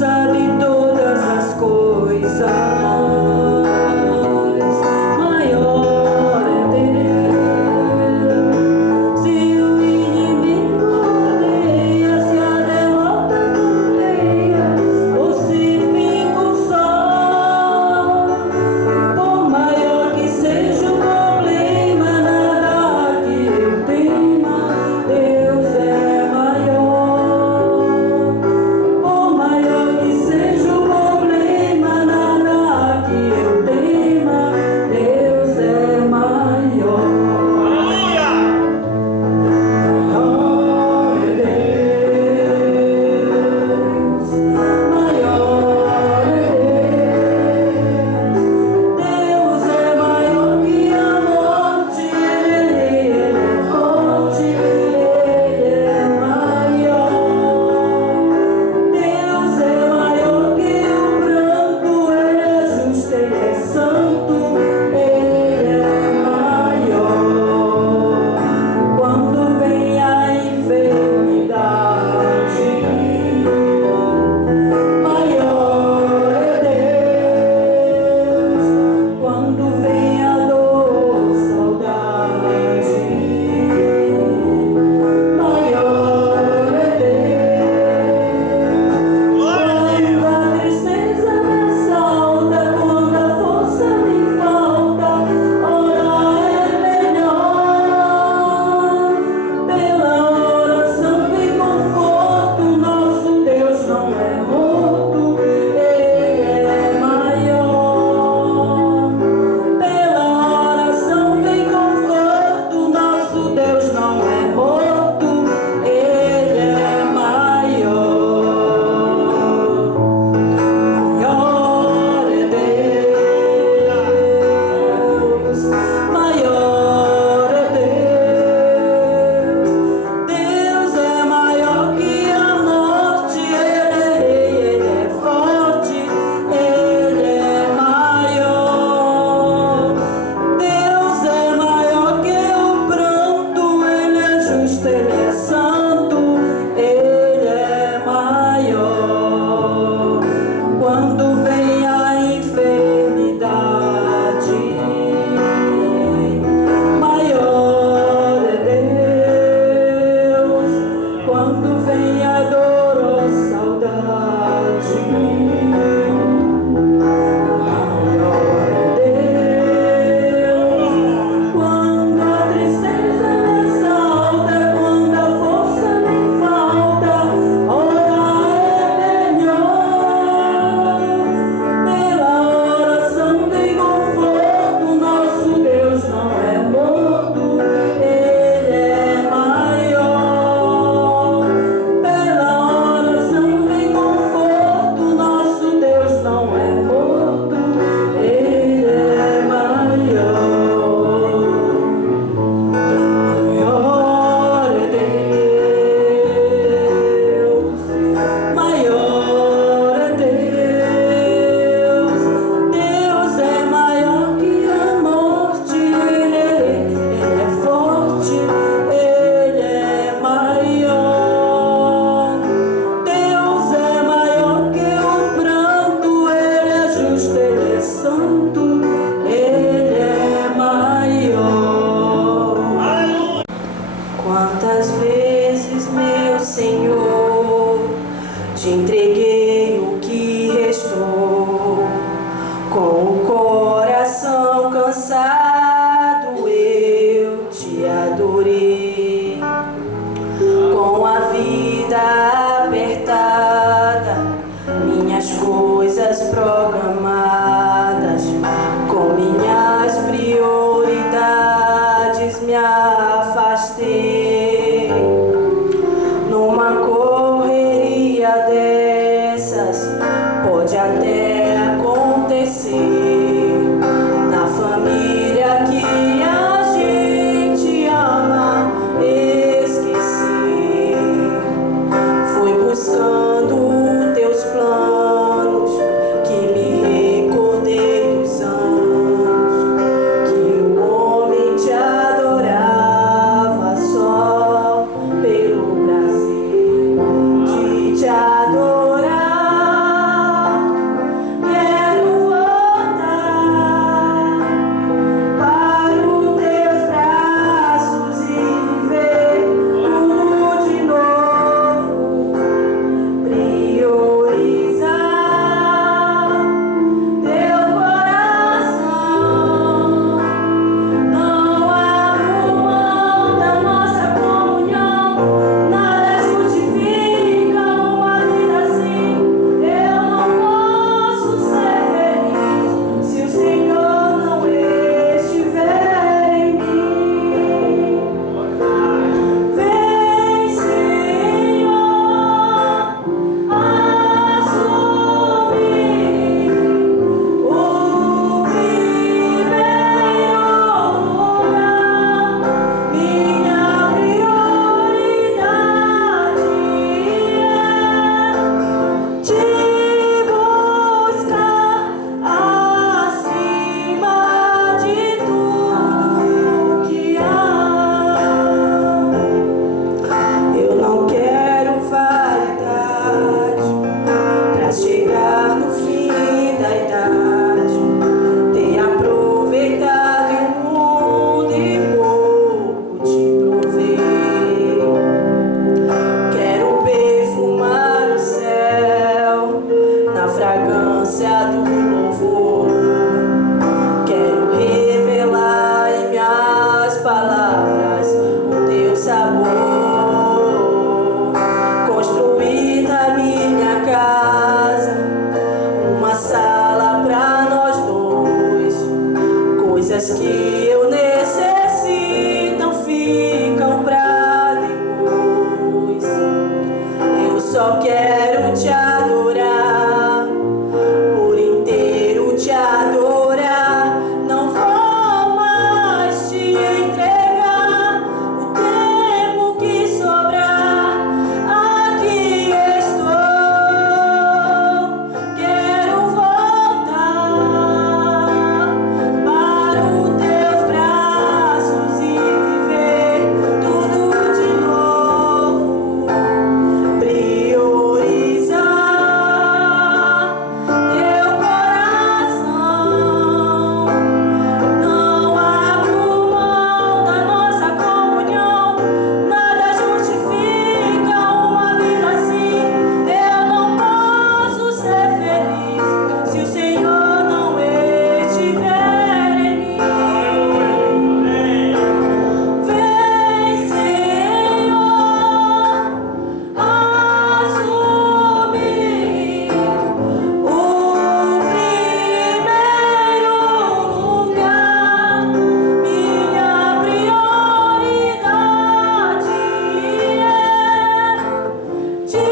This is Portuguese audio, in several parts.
Te adorar. só quero te adorar, por inteiro te adorar. Não vou mais te entregar o tempo que sobrar. Aqui estou, quero voltar para os teus braços e viver tudo de novo. Priorizar teu coração. Não abro mão da nossa comunhão. Nada justifica uma vida assim. Eu não posso ser feliz se o Senhor não estiver em mim. Vem, Senhor, assume o primeiro lugar. Minha prioridade é te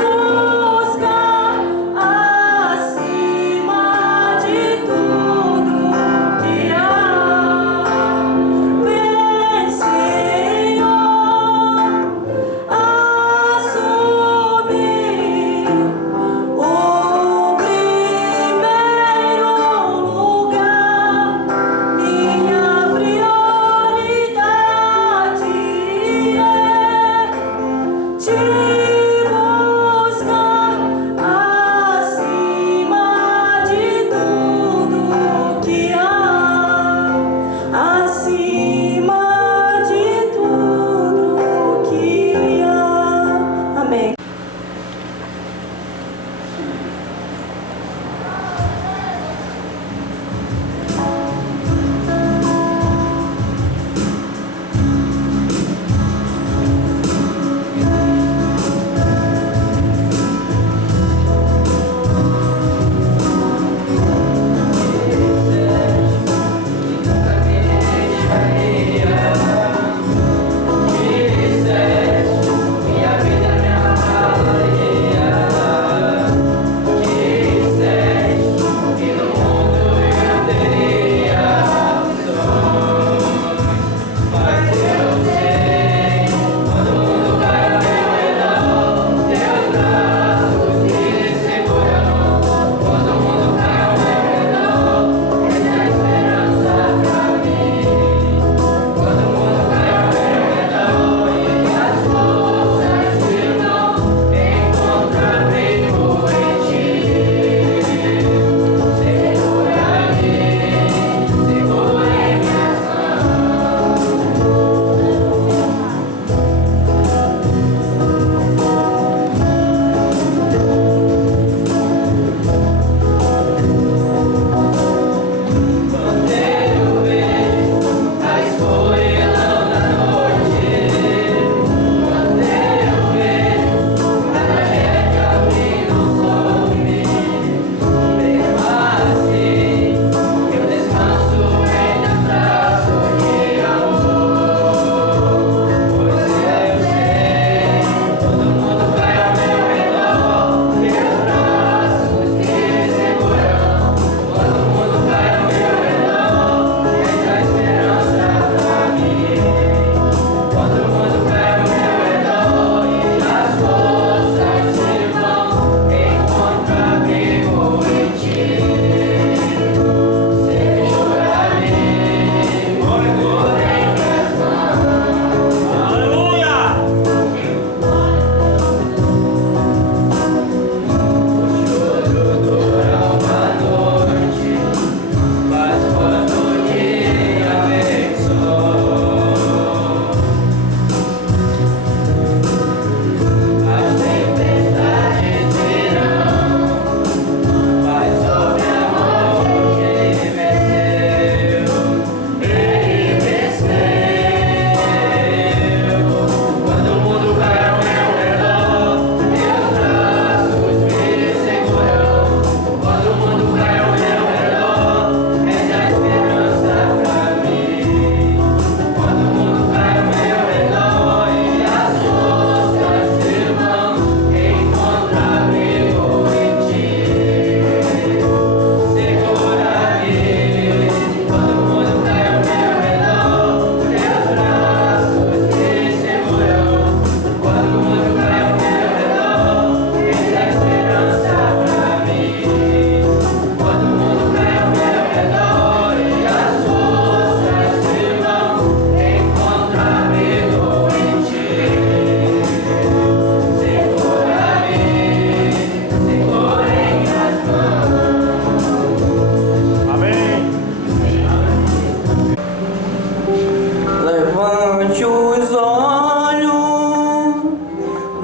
buscar acima de tudo que há. Vem, Senhor, assume o primeiro lugar. Minha prioridade é te buscar acima de tudo que há, acima de tudo que há. Amém.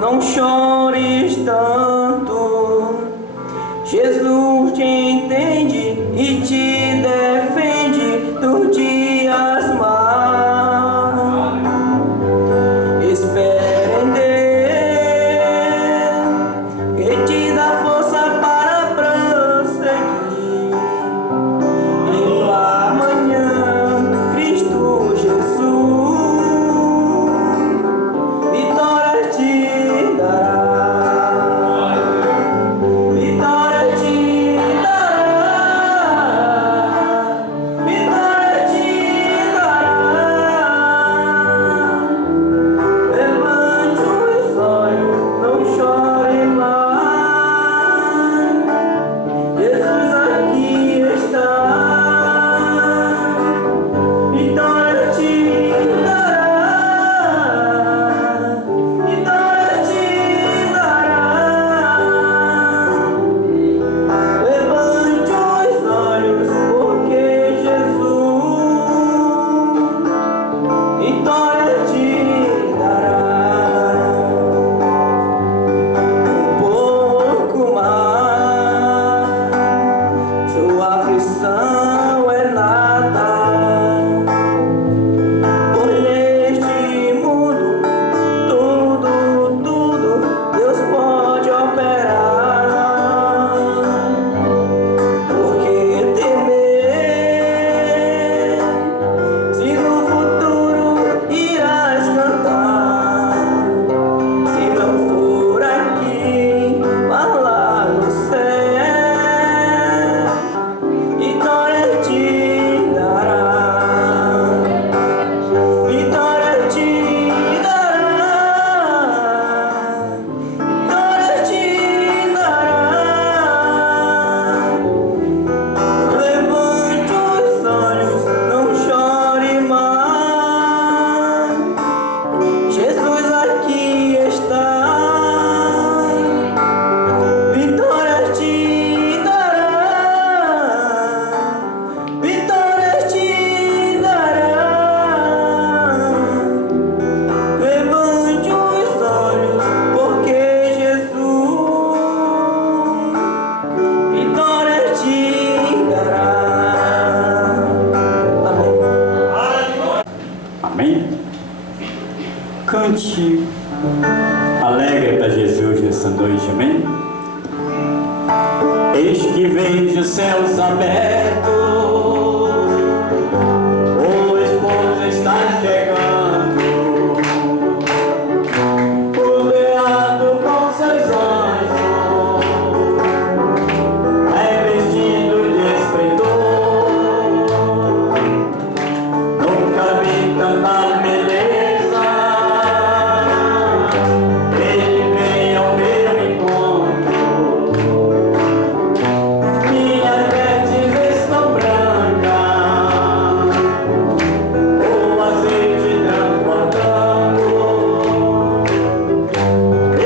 não chores tanto. Jesus te entende e te defende dos dias maus. Espera em Deus, que te dá força para prosseguir. E no amanhã, Cristo Jesus vitória te dará. Vitória te dará. Vitória te dará. Levante os olhos, não chore mais. Jesus aqui está. Vitória te dará. Vitória te dará. Levante os olhos, porque Jesus vitória te dará. Um pouco mais, sua aflição é nada. Pois neste mundo, tudo Deus pode operar. Por que temer, se no futuro irás cantar? Se não for aqui, mas lá no céu, vitória te dará. Vitória te dará. Vitória te dará. Levante os olhos, não chore mais. Jesus aqui está. Vitória te dará. Vitória te dará. Levante os olhos, porque Jesus vitória te dará. Amém. Amém? Cante alegre para Jesus nessa noite, amém? Eis que vejo os céus abertos, o esposo está chegando, rodeado com seus anjos, revestido de esplendor. Nunca vi tanta beleza. Ele vem ao meu encontro. Minhas vestes estão brancas, o azeite transbordando.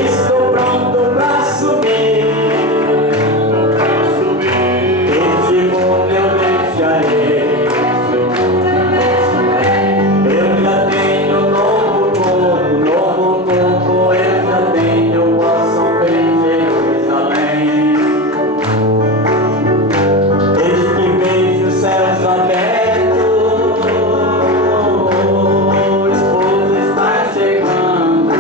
Estou pronto para subir. Este mundo eu deixarei. Eu já tenho novo corpo, eu já tenho, posso ver Jerusalém. Desde que vejo os céus abertos, o esposo está chegando,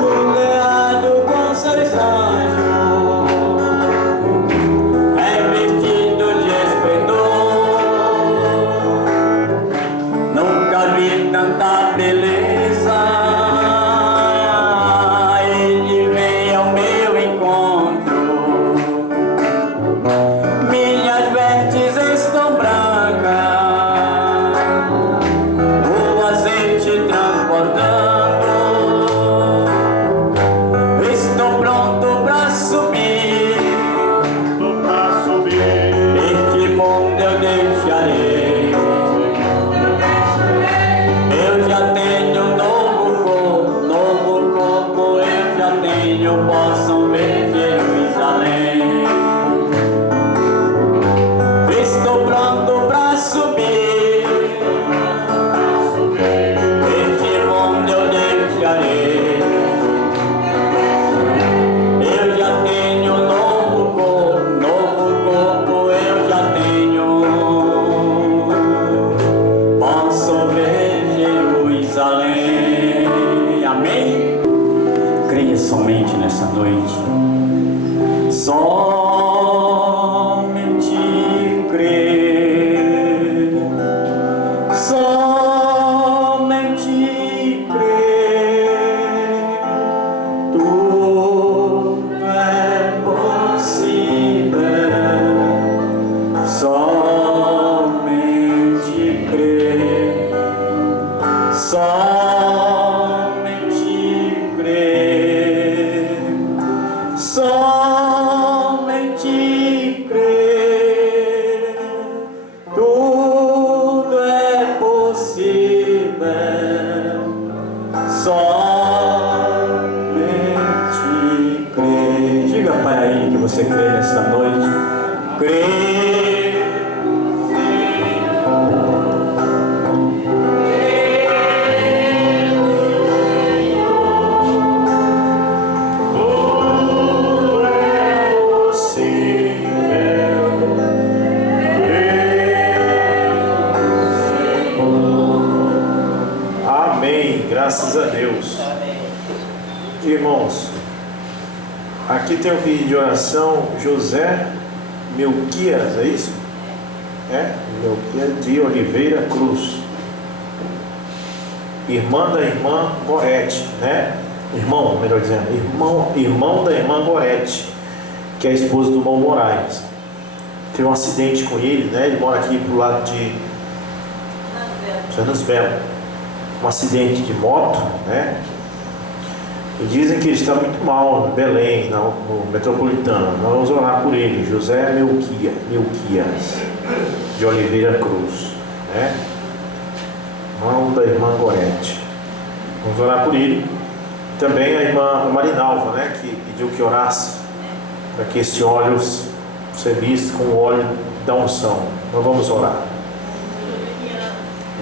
rodeado com seus anjos, revestido de esplendor. Nunca vi tanta beleza. Ele vem ao meu encontro. Minhas vestes estão brancas, o azeite transbordando. Estou pronto para subir. Este mundo eu deixarei. Eu já tenho novo corpo, eu já tenho, posso ver Jerusalém. Estou pronto para subir. Este mundo eu deixarei. creia somente nessa noite. Somente crer. Somente crer. Tudo é possível. Somente crer. Somente crer. Somente crer. Tudo é possível. Somente crer. Diga para aí que você crê nesta noite. Crer. Graças a Deus. Irmãos, aqui tem um pedido de oração, José Melquias, é isso? Melquias de Oliveira Cruz, irmã da irmã Gorete, né? Irmão, melhor dizendo, irmão da irmã Gorete, que é a esposa do irmão Moraes. Teve um acidente com ele, né? Ele mora aqui pro lado de Sanos Belo. Um acidente de moto, né? E dizem que ele está muito mal no Belém, no Metropolitano. Nós vamos orar por ele, José Melquias de Oliveira Cruz, né? Irmão da irmã Gorete. Vamos orar por ele. Também a irmã Marinalva, né? Que pediu que orasse para que esse óleo servisse com o óleo da unção. Nós vamos orar.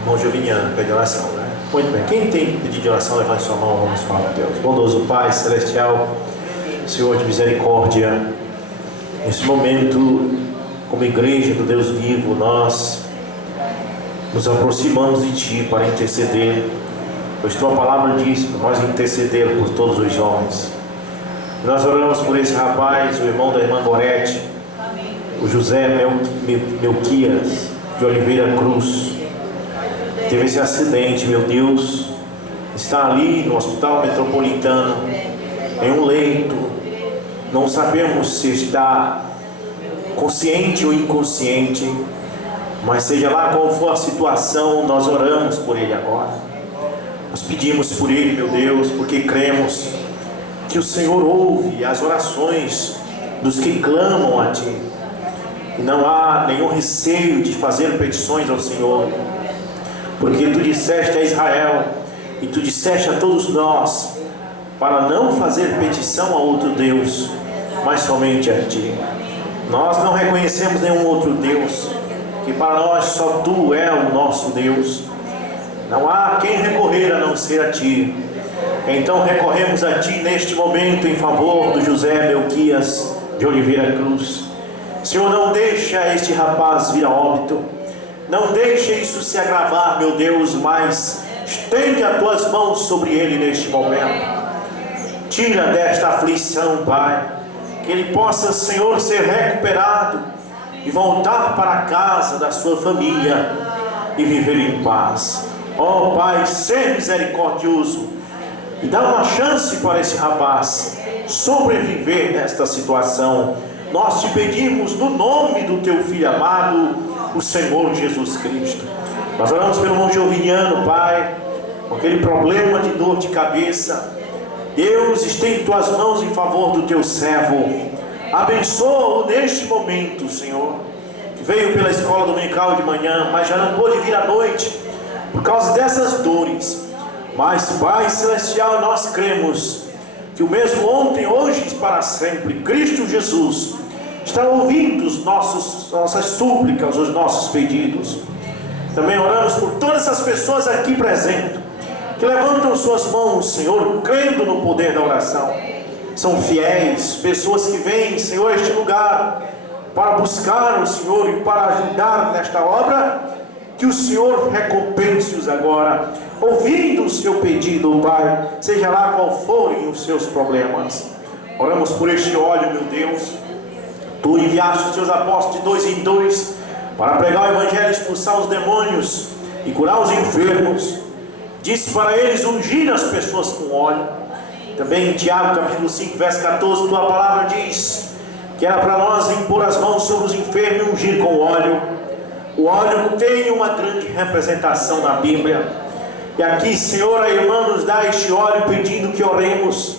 Irmão Joviniano, pede oração, né? Muito bem, quem tem pedido de oração, levante sua mão, vamos falar a Deus. Bondoso Pai Celestial, Senhor de misericórdia, nesse momento, como igreja do Deus vivo, nós nos aproximamos de Ti para interceder, pois Tua palavra diz para nós interceder por todos os homens. Nós oramos por esse rapaz, o irmão da irmã Gorete, o José Melquias de Oliveira Cruz. Teve esse acidente, meu Deus, está ali no Hospital Metropolitano, em um leito, não sabemos se está consciente ou inconsciente, mas seja lá qual for a situação, nós oramos por ele agora. Nós pedimos por ele, meu Deus, porque cremos que o Senhor ouve as orações dos que clamam a Ti, e não há nenhum receio de fazer petições ao Senhor, porque Tu disseste a Israel, e Tu disseste a todos nós, para não fazer petição a outro Deus, mas somente a Ti. Nós não reconhecemos nenhum outro Deus, que para nós só Tu é o nosso Deus. Não há quem recorrer a não ser a Ti. Então recorremos a Ti neste momento em favor do José Melquias de Oliveira Cruz. Senhor, não deixa este rapaz vir a óbito. Não deixe isso se agravar, meu Deus, mas estende as Tuas mãos sobre ele neste momento. Tira desta aflição, Pai, que ele possa, Senhor, ser recuperado e voltar para a casa da sua família e viver em paz. Ó Pai, ser misericordioso e dá uma chance para esse rapaz sobreviver nesta situação. Nós Te pedimos no nome do Teu Filho amado, o Senhor Jesus Cristo. Nós oramos pelo irmão Joviniano, Pai, com aquele problema de dor de cabeça. Deus, estende Tuas mãos em favor do Teu servo. Abençoa-o neste momento, Senhor, que veio pela escola dominical de manhã, mas já não pôde vir à noite por causa dessas dores. Mas, Pai Celestial, nós cremos que o mesmo ontem, hoje e para sempre, Cristo Jesus está ouvindo nossas súplicas, os nossos pedidos. Também oramos por todas essas pessoas aqui presentes, que levantam suas mãos, Senhor, crendo no poder da oração. São fiéis, pessoas que vêm, Senhor, a este lugar para buscar o Senhor e para ajudar nesta obra. Que o Senhor recompense-os agora ouvindo o seu pedido, Pai, seja lá qual forem os seus problemas. Oramos por este óleo, meu Deus. Tu enviaste os teus apóstolos de 2 em 2 para pregar o evangelho, expulsar os demônios e curar os enfermos. Disse para eles ungir as pessoas com óleo. Também em Tiago capítulo 5 verso 14, tua palavra diz que era para nós impor as mãos sobre os enfermos e ungir com óleo. O óleo tem uma grande representação na Bíblia. E aqui, Senhor, a irmã nos dá este óleo pedindo que oremos,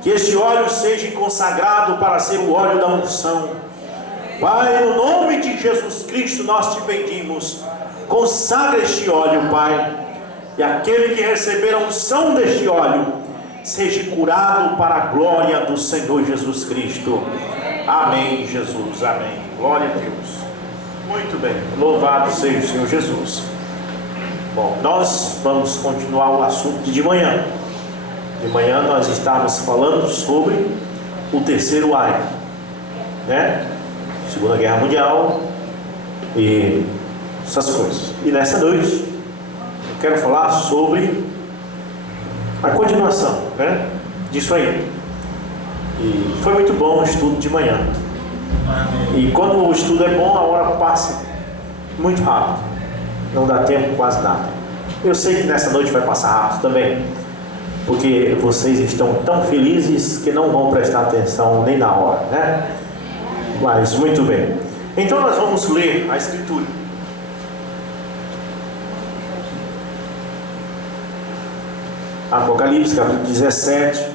que este óleo seja consagrado para ser o óleo da unção. Pai, no nome de Jesus Cristo nós te pedimos, consagra este óleo, Pai, e aquele que receber a unção deste óleo seja curado para a glória do Senhor Jesus Cristo. Amém, Jesus, amém. Glória a Deus. Muito bem, louvado seja o Senhor Jesus. Bom, nós vamos continuar o assunto de manhã. De manhã nós estávamos falando sobre o terceiro Ai, né? Segunda Guerra Mundial e essas coisas. E nessa noite eu quero falar sobre a continuação, né, disso aí. E foi muito bom o estudo de manhã. E quando o estudo é bom, a hora passa muito rápido. Não dá tempo quase nada. Eu sei que nessa noite vai passar rápido também, porque vocês estão tão felizes que não vão prestar atenção nem na hora, né? Mas muito bem. Então nós vamos ler a Escritura. Apocalipse capítulo 17,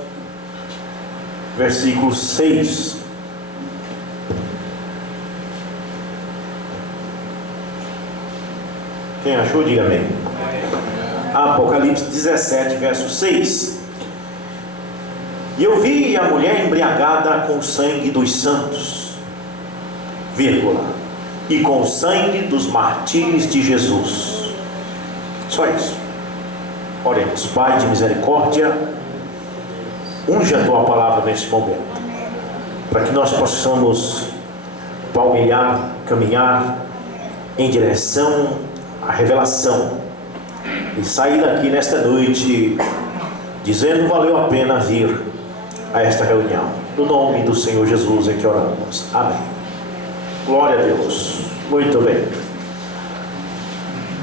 versículo 6. Quem achou, diga amém. Apocalipse 17, verso 6. E eu vi a mulher embriagada com o sangue dos santos, vírgula, e com o sangue dos martírios de Jesus. Só isso. Oremos. Pai de misericórdia, unge a tua palavra neste momento, para que nós possamos palmilhar, caminhar em direção à revelação e sair daqui nesta noite dizendo: valeu a pena vir a esta reunião. No nome do Senhor Jesus é que oramos. Amém. Glória a Deus. Muito bem.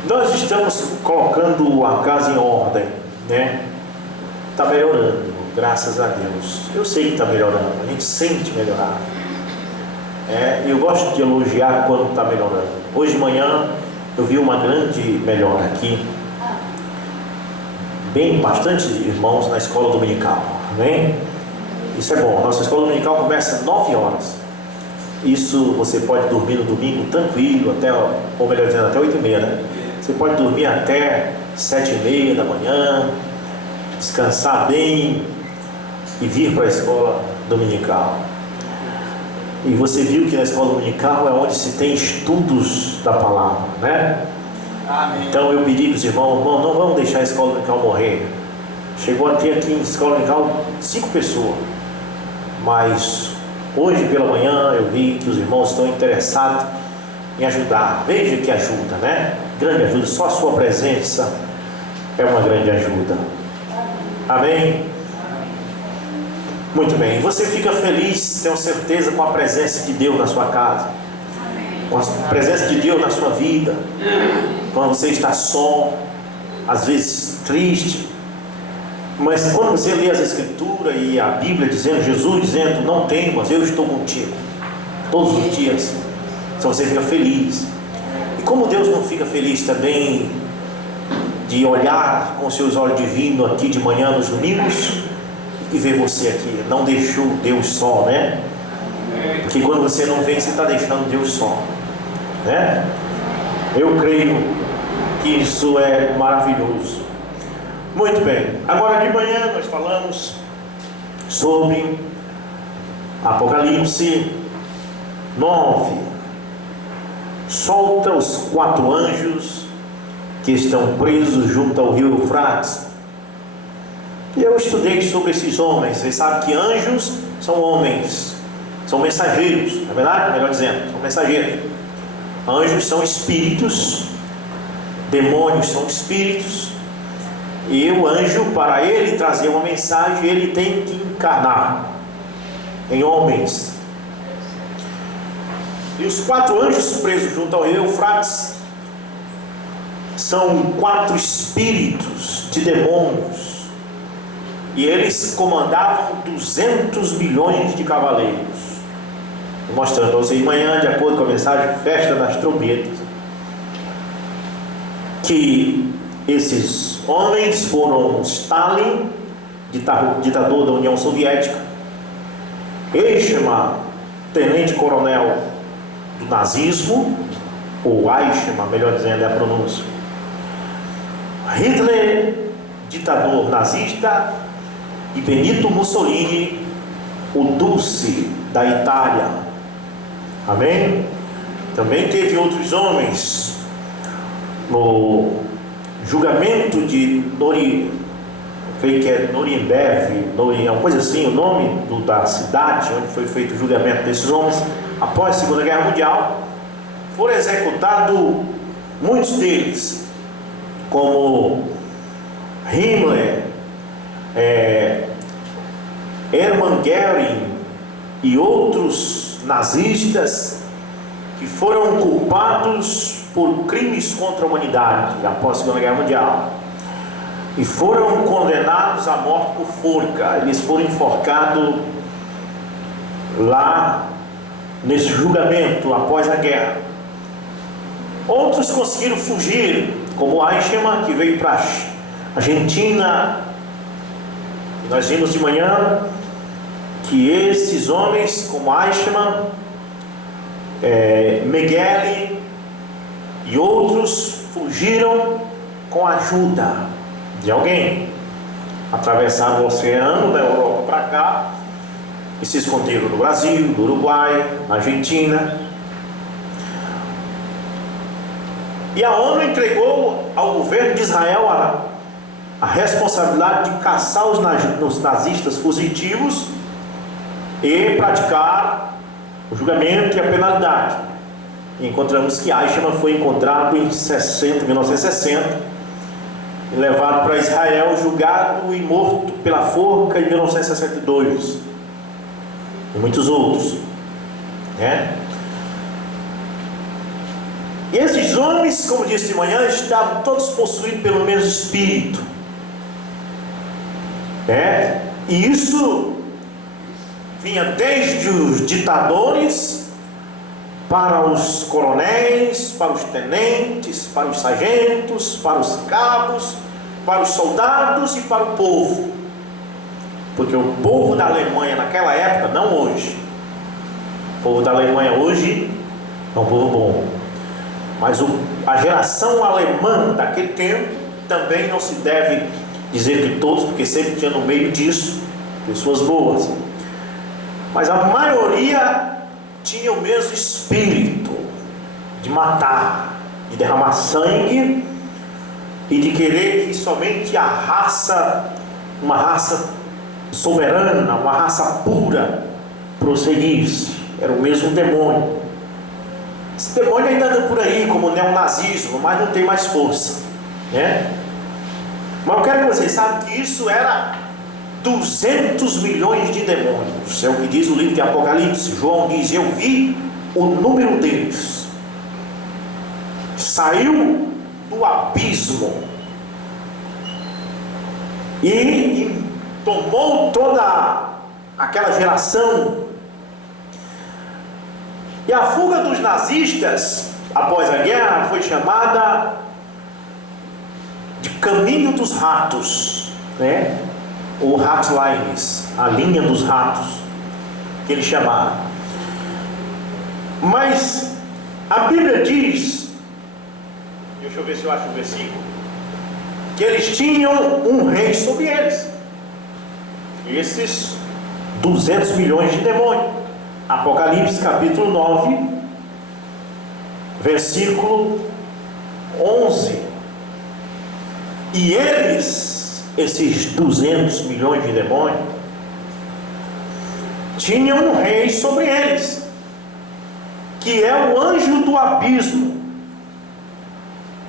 Nós estamos colocando a casa em ordem, né? Está melhorando, graças a Deus. Eu sei que está melhorando, a gente sente melhorar. Eu gosto de elogiar quando está melhorando. Hoje de manhã eu vi uma grande melhora aqui. Bastante irmãos na escola dominical, amém? Isso é bom. Nossa escola dominical começa às 9 horas. Isso você pode dormir no domingo tranquilo, até, ou melhor dizendo, até 8h30, né? Você pode dormir até 7h30 da manhã, descansar bem e vir para a escola dominical. E você viu que na escola dominical é onde se tem estudos da palavra, né? Amém. Então eu pedi para os irmãos: não vamos deixar a escola dominical morrer. Chegou a ter aqui em escola dominical 5 pessoas, mas hoje pela manhã eu vi que os irmãos estão interessados em ajudar. Veja que ajuda, né? Grande ajuda. Só a sua presença é uma grande ajuda. Amém? Muito bem. Você fica feliz, tenho certeza, com a presença de Deus na sua casa, com a presença de Deus na sua vida. Quando você está só, às vezes triste, mas quando você lê as Escrituras e a Bíblia dizendo, Jesus dizendo: não temas, eu estou contigo todos os dias, então você fica feliz. E como Deus não fica feliz também de olhar com seus olhos divinos aqui de manhã nos domingos e ver você aqui? Não deixou Deus só, né? Porque quando você não vem, você está deixando Deus só, né? Eu creio que isso é maravilhoso. Muito bem. Agora de manhã nós falamos sobre Apocalipse 9. Solta os 4 anjos que estão presos junto ao rio Eufrates. E eu estudei sobre esses homens. Você sabe que anjos são homens, são mensageiros, na verdade, melhor dizendo, são mensageiros. Anjos são espíritos, demônios são espíritos, E o anjo, para ele trazer uma mensagem, ele tem que encarnar em homens. E os 4 anjos presos junto ao rio Eufrates são 4 espíritos de demônios, e eles comandavam 200 milhões de cavaleiros. Mostrando para vocês amanhã, de acordo com a mensagem Festa das Trombetas, que esses homens foram Stalin, ditador da União Soviética, Eichmann, tenente-coronel do nazismo, ou Eichmann, melhor dizendo é a pronúncia, Hitler, ditador nazista, e Benito Mussolini, o Duce da Itália. Amém? Também teve outros homens no julgamento de creio que é Nuremberg, uma coisa assim, o nome da cidade onde foi feito o julgamento desses homens. Após a Segunda Guerra Mundial, foram executados muitos deles, como Himmler, Hermann Göring e outros nazistas que foram culpados por crimes contra a humanidade após a Segunda Guerra Mundial e foram condenados à morte por forca. Eles foram enforcados lá nesse julgamento após a guerra. Outros conseguiram fugir, como Eichmann, que veio para a Argentina. E nós vimos de manhã que esses homens, como Eichmann, Mengele e outros, fugiram com a ajuda de alguém. Atravessaram o oceano da Europa para cá e se esconderam no Brasil, no Uruguai, na Argentina. E a ONU entregou ao governo de Israel a responsabilidade de caçar os nazistas fugitivos e praticar o julgamento e a penalidade. E encontramos que Eichmann foi encontrado em 1960 e levado para Israel, julgado e morto pela forca em 1962, e muitos outros, né? E esses homens, como disse de manhã, estavam todos possuídos pelo mesmo espírito, né? E isso vinha desde os ditadores, para os coronéis, para os tenentes, para os sargentos, para os cabos, para os soldados e para o povo. Porque o povo da Alemanha naquela época, não hoje, o povo da Alemanha hoje é um povo bom, mas a geração alemã daquele tempo também não se deve dizer que todos, porque sempre tinha no meio disso pessoas boas, mas a maioria tinha o mesmo espírito de matar, de derramar sangue e de querer que somente a raça, uma raça soberana, uma raça pura, prosseguisse. Era o mesmo demônio. Esse demônio ainda anda por aí como o neonazismo, mas não tem mais força, né? Mas eu quero que vocês saibam que isso era 200 milhões de demônios, é o que diz o livro de Apocalipse. João diz: eu vi o número deles, saiu do abismo e tomou toda aquela geração. E a fuga dos nazistas após a guerra foi chamada de caminho dos ratos, né? Ou Ratlines, a linha dos ratos, que eles chamaram. Mas a Bíblia diz, deixa eu ver se eu acho o versículo, que eles tinham um rei sobre eles, esses 200 milhões de demônios. Apocalipse capítulo 9, versículo 11. E eles, esses 200 milhões de demônios, tinham um rei sobre eles, que é o anjo do abismo,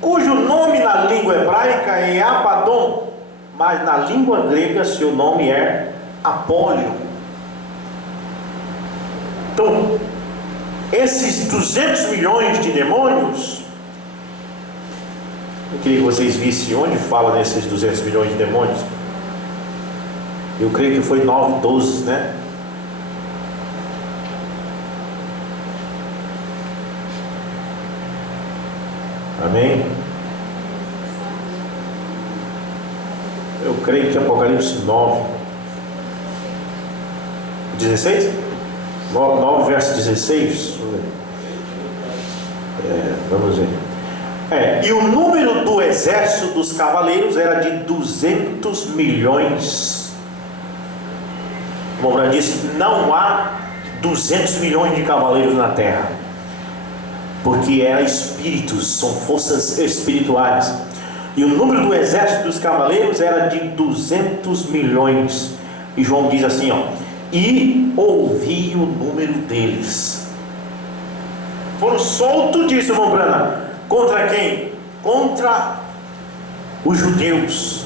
cujo nome na língua hebraica é Abaddon, mas na língua grega seu nome é Apólio. Então, esses 200 milhões de demônios, eu queria que vocês vissem onde fala nesses 200 milhões de demônios. Eu creio que foi 9:12, né? Amém? Eu creio que Apocalipse 9, 16? 9 verso 16. Vamos ver. E o número do exército dos cavaleiros era de 200 milhões. O irmão disse: não há 200 milhões de cavaleiros na terra, porque eram espíritos, são forças espirituais. E o número do exército dos cavaleiros era de 200 milhões. E João diz assim, e ouvi o número deles. Foram soltos disso, irmão Branham. Contra quem? Contra os judeus.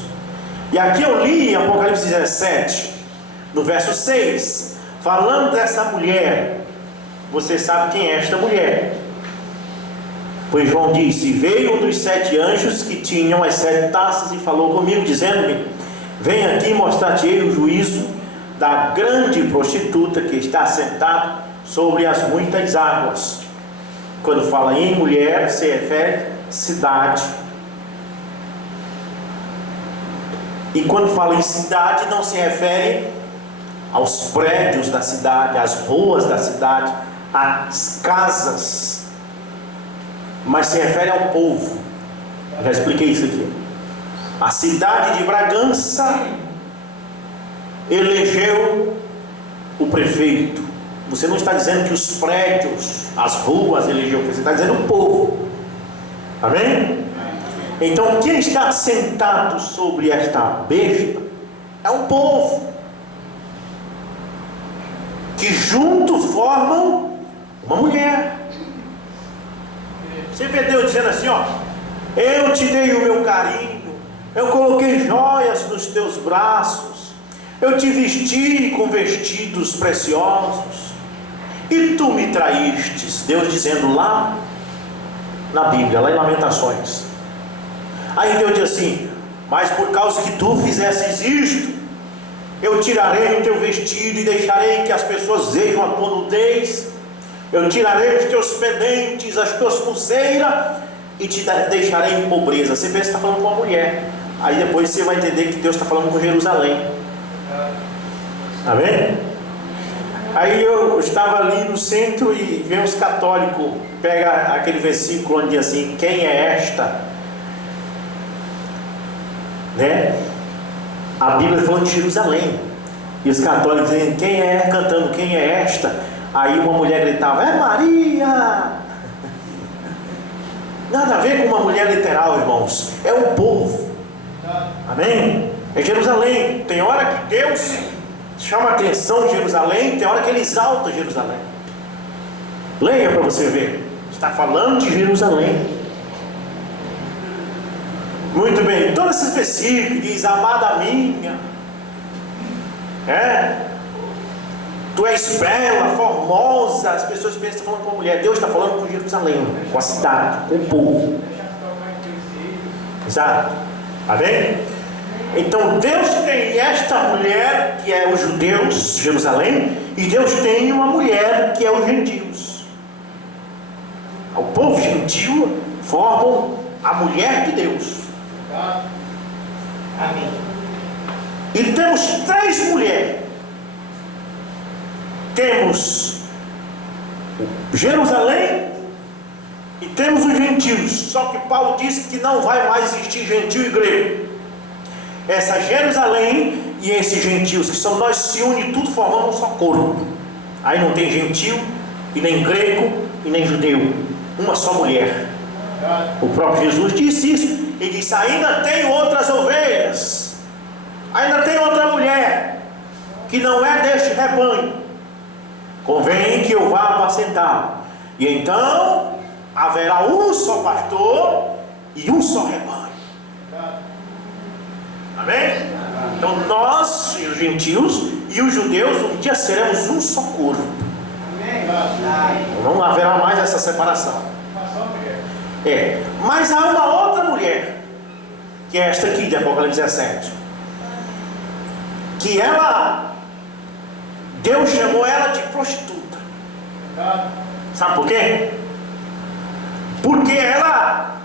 E aqui eu li em Apocalipse 17, no verso 6, falando dessa mulher. Você sabe quem é esta mulher? Pois João disse: veio um dos 7 anjos que tinham as 7 taças e falou comigo, dizendo-me: vem aqui mostrar-te-ei o juízo da grande prostituta que está sentada sobre as muitas águas. Quando fala em mulher, se refere à cidade. E quando fala em cidade, não se refere aos prédios da cidade, às ruas da cidade, às casas, mas se refere ao povo. Eu já expliquei isso aqui. A cidade de Bragança elegeu o prefeito. Você não está dizendo que os prédios, as ruas elegeu, você está dizendo o povo. Amém? Então quem está sentado sobre esta besta é o povo, que junto formam uma mulher. Você vê Deus dizendo assim, eu te dei o meu carinho, eu coloquei joias nos teus braços, eu te vesti com vestidos preciosos, e tu me traístes. Deus dizendo lá na Bíblia, lá em Lamentações. Aí Deus diz assim: mas por causa que tu fizesses isto, eu tirarei o teu vestido e deixarei que as pessoas vejam a tua nudez. Eu tirarei os teus pendentes, as tuas pulseiras, e te deixarei em pobreza. Você pensa que está falando com a mulher. Aí depois você vai entender que Deus está falando com Jerusalém. Amém? Aí eu estava ali no centro e vem os católicos, pega aquele versículo onde diz assim: quem é esta? Né? A Bíblia falando de Jerusalém. E os católicos dizem: quem é? Cantando: quem é esta? Aí uma mulher gritava: é Maria! Nada a ver com uma mulher literal, irmãos. É o povo. Amém? É Jerusalém. Tem hora que Deus chama a atenção de Jerusalém, tem hora que Ele exalta Jerusalém. Leia para você ver. Está falando de Jerusalém. Muito bem. Todos esses versículos diz: amada minha, tu és bela, formosa. As pessoas pensam que está falando com a mulher. Deus está falando com Jerusalém, com a cidade, com o povo. Exato. Amém? Então Deus tem esta mulher que é os judeus, Jerusalém, e Deus tem uma mulher que é os gentios. O povo gentil formam a mulher de Deus. Amém. E temos 3 mulheres. Temos Jerusalém e temos os gentios. Só que Paulo disse que não vai mais existir gentil e grego. Essa Jerusalém e esses gentios, que são nós, se unem tudo formando um só corpo. Aí não tem gentil e nem grego e nem judeu, uma só mulher. O próprio Jesus disse isso. Ele disse: ainda tem outras ovelhas, ainda tem outra mulher que não é deste rebanho, convém que eu vá apacentar. E então haverá um só pastor e um só rebanho. Amém? Então nós, os gentios e os judeus, um dia seremos um só corpo. Não haverá mais essa separação. Mas há uma outra mulher, que é esta aqui de Apocalipse 17, que ela, Deus chamou ela de prostituta. Sabe por quê? Porque ela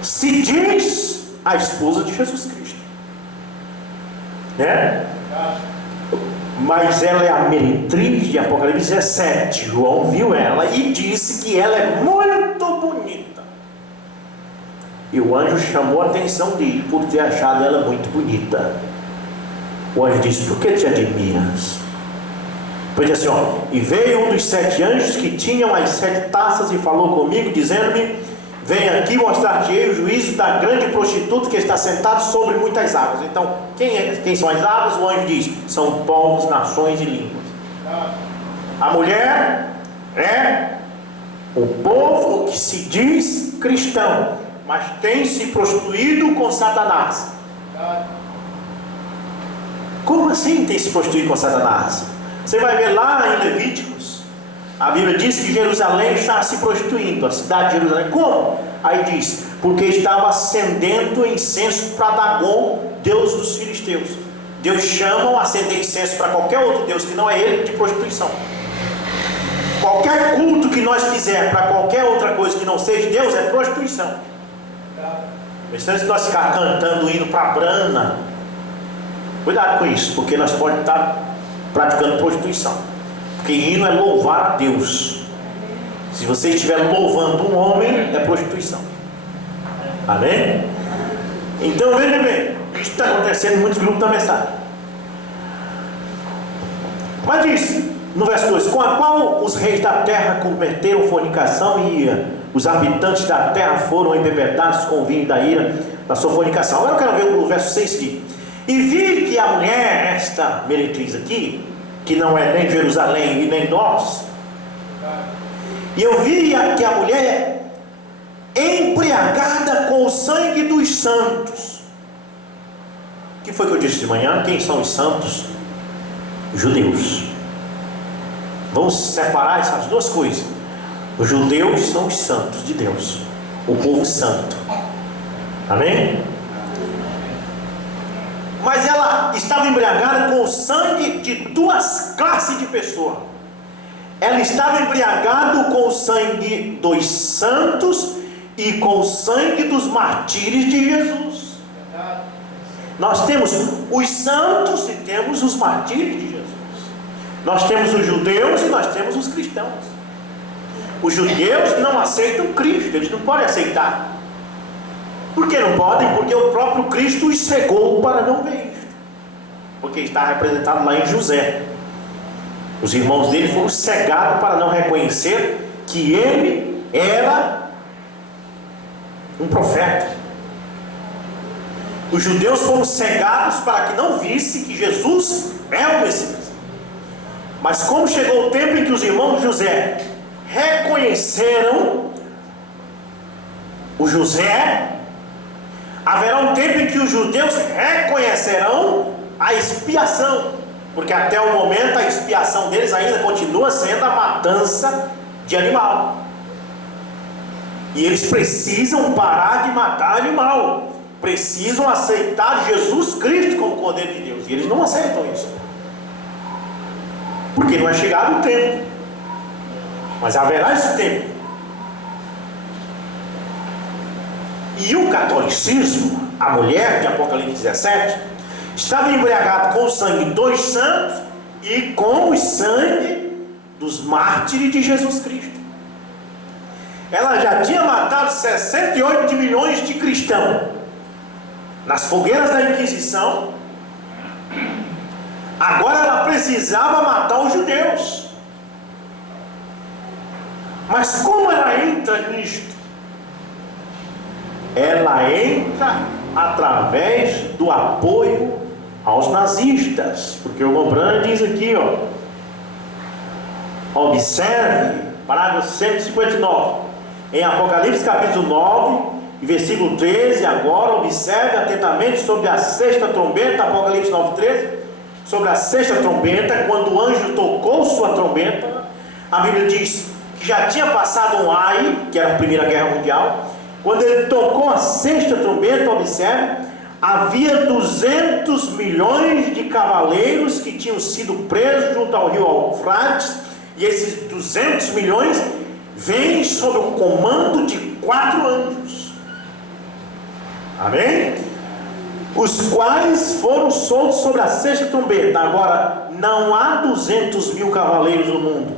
se diz a esposa de Jesus Cristo, né? Mas ela é a meretriz de Apocalipse 17. João viu ela e disse que ela é muito bonita. E o anjo chamou a atenção dele por ter achado ela muito bonita. O anjo disse: por que te admiras? Depois disse assim, e veio um dos 7 anjos que tinham as 7 taças e falou comigo, dizendo-me: venha aqui mostrar-te-ei o juízo da grande prostituta que está sentada sobre muitas águas. Então, quem são as águas? O anjo diz: são povos, nações e línguas. A mulher é o povo que se diz cristão, mas tem se prostituído com Satanás. Como assim tem se prostituído com Satanás? Você vai ver lá em Levíticos, a Bíblia diz que Jerusalém está se prostituindo, a cidade de Jerusalém. Como? Aí diz: porque estava acendendo incenso para Dagon, deus dos filisteus. Deus chama a acender incenso para qualquer outro deus que não é ele, de prostituição. Qualquer culto que nós fizermos para qualquer outra coisa que não seja Deus é prostituição. Antes de nós ficar cantando hino para Brana, cuidado com isso, porque nós podemos estar praticando prostituição. Porque hino é louvar a Deus. Se você estiver louvando um homem, é prostituição. Amém? Então veja bem, isso está acontecendo em muitos grupos da mensagem. Mas diz no verso 2: com a qual os reis da terra cometeram fornicação e os habitantes da terra foram embebedados com o vinho da ira da sua fornicação. Agora eu quero ver o verso 6 aqui. E vi que a mulher, esta meretriz aqui, que não é nem Jerusalém e nem nós, e eu vi que a mulher embriagada com o sangue dos santos. O que foi que eu disse de manhã? Quem são os santos? Judeus. Vamos separar essas duas coisas. Os judeus são os santos de Deus, o povo santo. Amém? Mas ela estava embriagada com o sangue de 2 classes de pessoas. Ela estava embriagada com o sangue dos santos e com o sangue dos martírios de Jesus. Nós temos os santos e temos os martírios de Jesus. Nós temos os judeus e nós temos os cristãos. Os judeus não aceitam Cristo, eles não podem aceitar. Por que não podem? Porque o próprio Cristo os cegou para não ver isto. Porque está representado lá em José. Os irmãos dele foram cegados para não reconhecer que ele era um profeta. Os judeus foram cegados para que não visse que Jesus é o Messias. Mas como chegou o tempo em que os irmãos de José reconheceram o José, haverá um tempo em que os judeus reconhecerão a expiação, porque até o momento a expiação deles ainda continua sendo a matança de animal, e eles precisam parar de matar animal, precisam aceitar Jesus Cristo como Cordeiro de Deus, e eles não aceitam isso, porque não é chegado o tempo, mas haverá esse tempo. E o catolicismo, a mulher de Apocalipse 17, estava embriagado com o sangue dos santos e com o sangue dos mártires de Jesus Cristo. Ela já tinha matado 68 milhões de cristãos nas fogueiras da Inquisição. Agora ela precisava matar os judeus. Mas como ela entra nisto? Ela entra através do apoio aos nazistas, porque o Gombrand diz aqui, observe, parágrafo 159, em Apocalipse capítulo 9, E versículo 13, agora observe atentamente sobre a sexta trombeta, Apocalipse 9:13, sobre a sexta trombeta, quando o anjo tocou sua trombeta, a Bíblia diz que já tinha passado um ai, que era a Primeira Guerra Mundial. Quando ele tocou a sexta trombeta, observe, havia 200 milhões de cavaleiros que tinham sido presos junto ao rio Eufrates, e esses 200 milhões vêm sob o comando de 4 anjos. Amém? Os quais foram soltos sobre a sexta trombeta. Agora, não há 200 mil cavaleiros no mundo,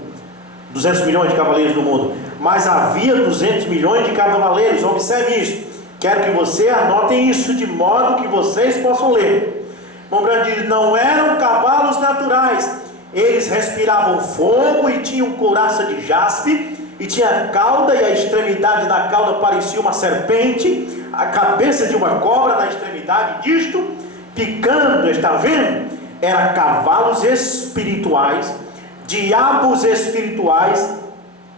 200 milhões de cavaleiros no mundo, mas havia 200 milhões de cavaleiros. Observe isso. Quero que você anotem isso de modo que vocês possam ler. Lembrando diz, não eram cavalos naturais, eles respiravam fogo e tinham couraça de jaspe, e tinha cauda, e a extremidade da cauda parecia uma serpente, a cabeça de uma cobra na extremidade disto, picando, está vendo? Eram cavalos espirituais, diabos espirituais,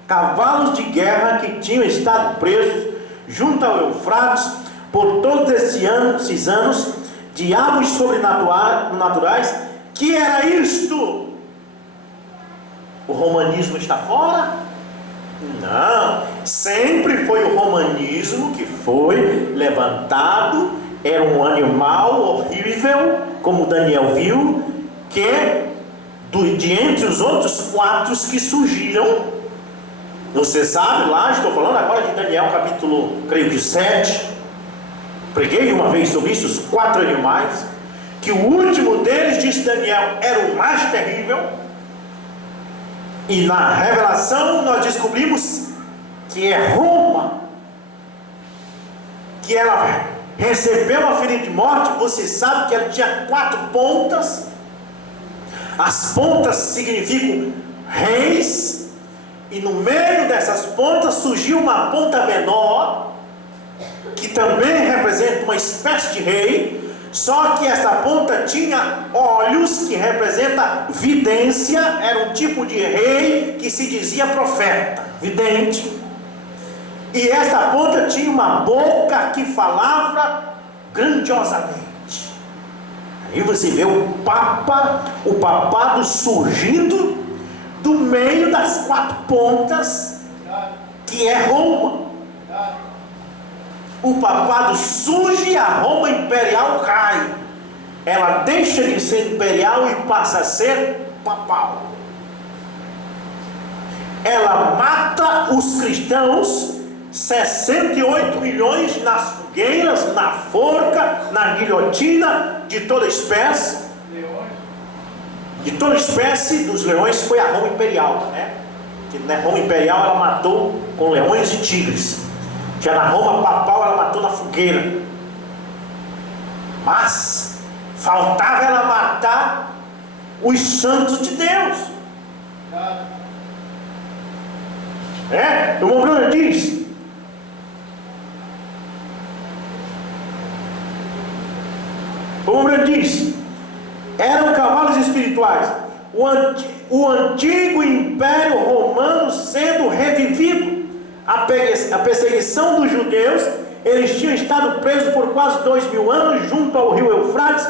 cavalos de guerra que tinham estado presos junto ao Eufrates por todos esses anos, diabos sobrenaturais. Que era isto? O romanismo está fora? Não, sempre foi o romanismo que foi levantado. Era um animal horrível, como Daniel viu, que de entre os outros 4 que surgiram, você sabe lá, estou falando agora de Daniel capítulo, creio que 7, preguei uma vez sobre isso, os 4 animais, que o último deles, disse Daniel, era o mais terrível. E na revelação nós descobrimos que é Roma, que ela recebeu a ferida de morte. Você sabe que ela tinha 4 pontas. As pontas significam reis, e no meio dessas pontas surgiu uma ponta menor, que também representa uma espécie de rei. Só que essa ponta tinha olhos, que representa vidência. Era um tipo de rei que se dizia profeta, vidente. E essa ponta tinha uma boca que falava grandiosamente. Aí você vê o papado surgindo do meio das 4 pontas, que é Roma. O papado surge, a Roma imperial cai. Ela deixa de ser imperial e passa a ser papal. Ela mata os cristãos, 68 milhões nas fogueiras, na forca, na guilhotina, de toda espécie. De toda espécie dos leões foi a Roma imperial, né? Que na Roma imperial ela matou com leões e tigres. Já na Roma papal ela matou na fogueira. Mas faltava ela matar os santos de Deus. O Bruno diz: eram cavalos espirituais. O antigo império romano sendo revivido. A perseguição dos judeus, eles tinham estado presos por quase 2000 anos junto ao rio Eufrates,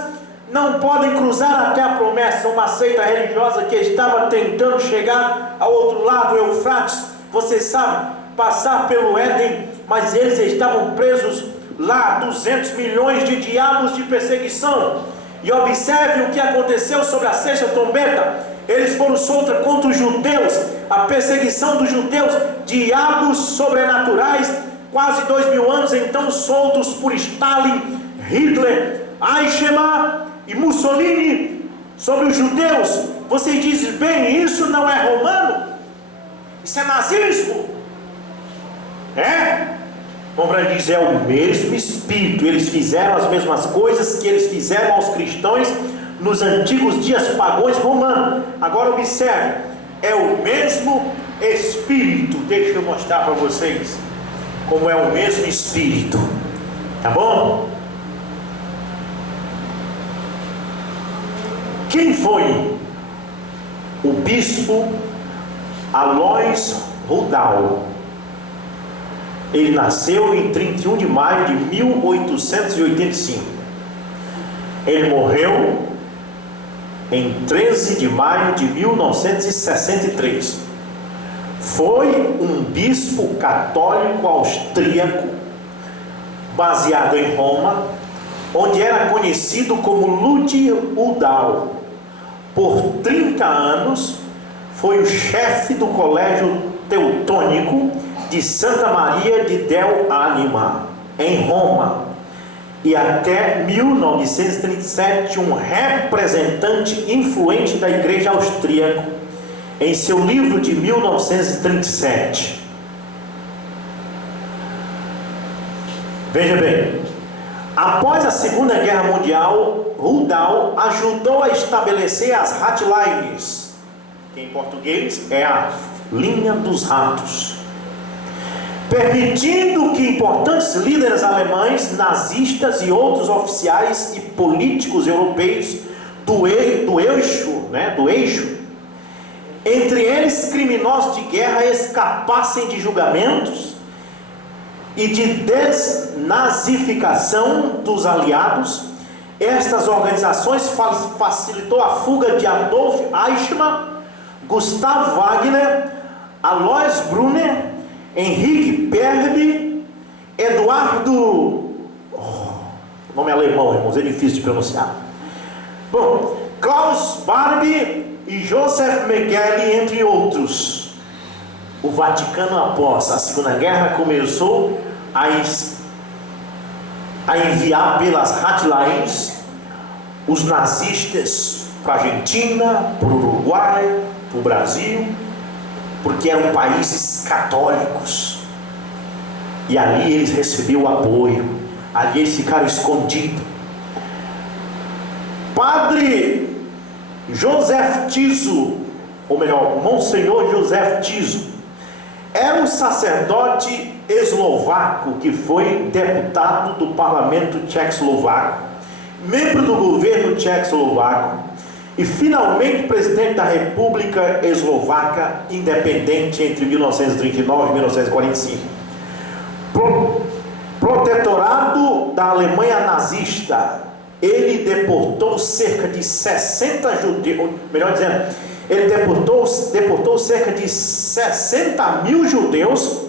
não podem cruzar até a promessa. Uma seita religiosa que estava tentando chegar ao outro lado do Eufrates, você sabe, passar pelo Éden, mas eles estavam presos lá. 200 milhões de diabos de perseguição. E observe o que aconteceu sobre a sexta trombeta. Eles foram soltos contra os judeus, a perseguição dos judeus, diabos sobrenaturais, quase 2000 anos então soltos por Stalin, Hitler, Eichmann e Mussolini sobre os judeus. Vocês dizem, bem, isso não é romano? Isso é nazismo? Como diz, é o mesmo espírito. Eles fizeram as mesmas coisas que eles fizeram aos cristãos nos antigos dias pagãos romanos. Agora observe, é o mesmo espírito. Deixa eu mostrar para vocês como é o mesmo espírito, tá bom? Quem foi o bispo Alois Rudal? Ele nasceu em 31 de maio de 1885. Ele morreu em 13 de maio de 1963. Foi um bispo católico austríaco, baseado em Roma, onde era conhecido como Ludwig Udall. Por 30 anos, foi o chefe do Colégio Teutônico de Santa Maria de Del Anima, em Roma, e até 1937 um representante influente da Igreja Austríaca, em seu livro de 1937. Veja bem, após a Segunda Guerra Mundial, Udall ajudou a estabelecer as Ratlines, que em português é a linha dos ratos, permitindo que importantes líderes alemães, nazistas e outros oficiais e políticos europeus do eixo, entre eles criminosos de guerra, escapassem de julgamentos e de desnazificação dos aliados. Estas organizações facilitou a fuga de Adolf Eichmann, Gustav Wagner, Alois Brunner, Henrique Perby, Eduardo, nome alemão, irmãos, é difícil de pronunciar. Bom, Klaus Barbie e Joseph Mengele, entre outros. O Vaticano, após a Segunda Guerra, começou a enviar pelas Ratlines os nazistas para a Argentina, para o Uruguai, para o Brasil, porque eram países católicos, e ali eles receberam apoio, ali eles ficaram escondidos. Padre Joseph Tiso, ou melhor, Monsenhor Joseph Tiso, era um sacerdote eslovaco que foi deputado do parlamento tchecoslovaco, membro do governo tchecoslovaco e finalmente presidente da República Eslovaca independente entre 1939 e 1945. Protetorado da Alemanha nazista, ele deportou cerca de 60 judeus, melhor dizendo, ele deportou cerca de 60 mil judeus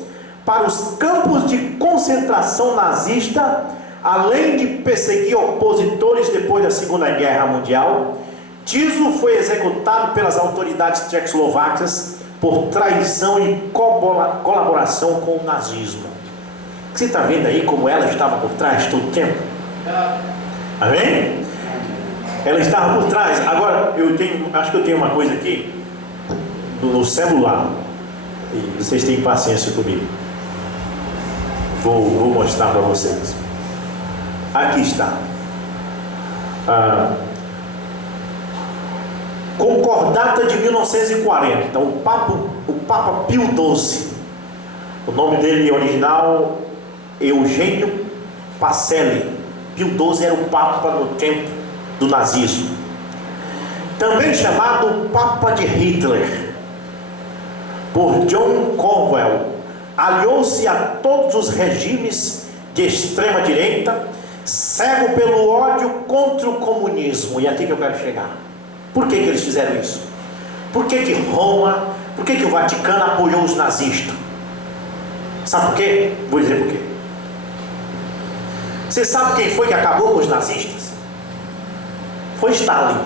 para os campos de concentração nazista, além de perseguir opositores depois da Segunda Guerra Mundial. Tiso foi executado pelas autoridades tchecoslovacas por traição e colaboração com o nazismo. Você está vendo aí como ela estava por trás todo o tempo? Amém? Ela estava por trás. Agora, acho que eu tenho uma coisa aqui no celular, e vocês têm paciência comigo. Vou mostrar para vocês. Aqui está. Concordata de 1940. Então, o Papa Pio XII, o nome dele original Eugênio Pacelli. Pio XII era o Papa no tempo do nazismo, também chamado Papa de Hitler, por John Cornwell. Aliou-se a todos os regimes de extrema direita, cego pelo ódio contra o comunismo. E é aqui que eu quero chegar. Por que eles fizeram isso? Por que Roma, por que o Vaticano apoiou os nazistas? Sabe por quê? Vou dizer por quê. Você sabe quem foi que acabou com os nazistas? Foi Stalin,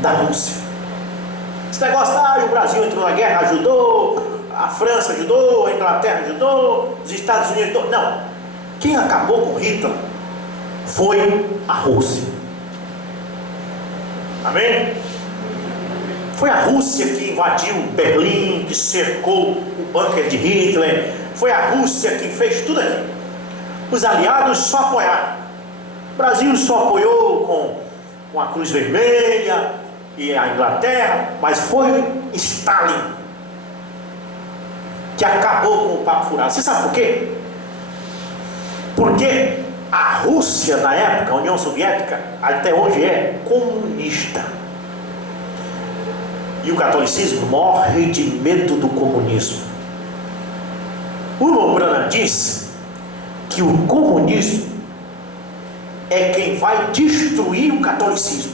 da Rússia. Esse negócio, o Brasil entrou na guerra, ajudou, a França ajudou, a Inglaterra ajudou, os Estados Unidos ajudou. Não. Quem acabou com Hitler foi a Rússia. Amém? Foi a Rússia que invadiu Berlim, que cercou o bunker de Hitler. Foi a Rússia que fez tudo aquilo. Os aliados só apoiaram. O Brasil só apoiou com a Cruz Vermelha e a Inglaterra, mas foi Stalin que acabou com o papo furado. Você sabe por quê? Porque a Rússia, na época, a União Soviética, até hoje é comunista. E o catolicismo morre de medo do comunismo. O irmão Branham disse que o comunismo é quem vai destruir o catolicismo.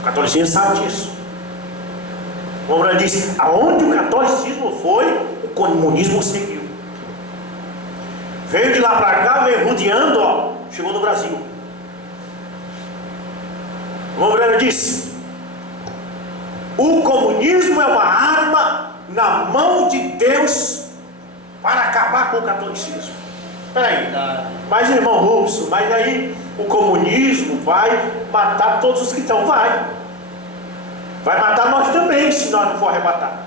O catolicismo sabe disso. O Mourão disse: aonde o catolicismo foi, o comunismo seguiu. Veio de lá para cá, veio rodeando, ó, chegou no Brasil. O Mourão disse: o comunismo é uma arma na mão de Deus para acabar com o catolicismo. Espera aí, mas irmão Rubson, mas aí o comunismo vai matar todos os cristãos? Vai matar nós também, se nós não for arrebatar.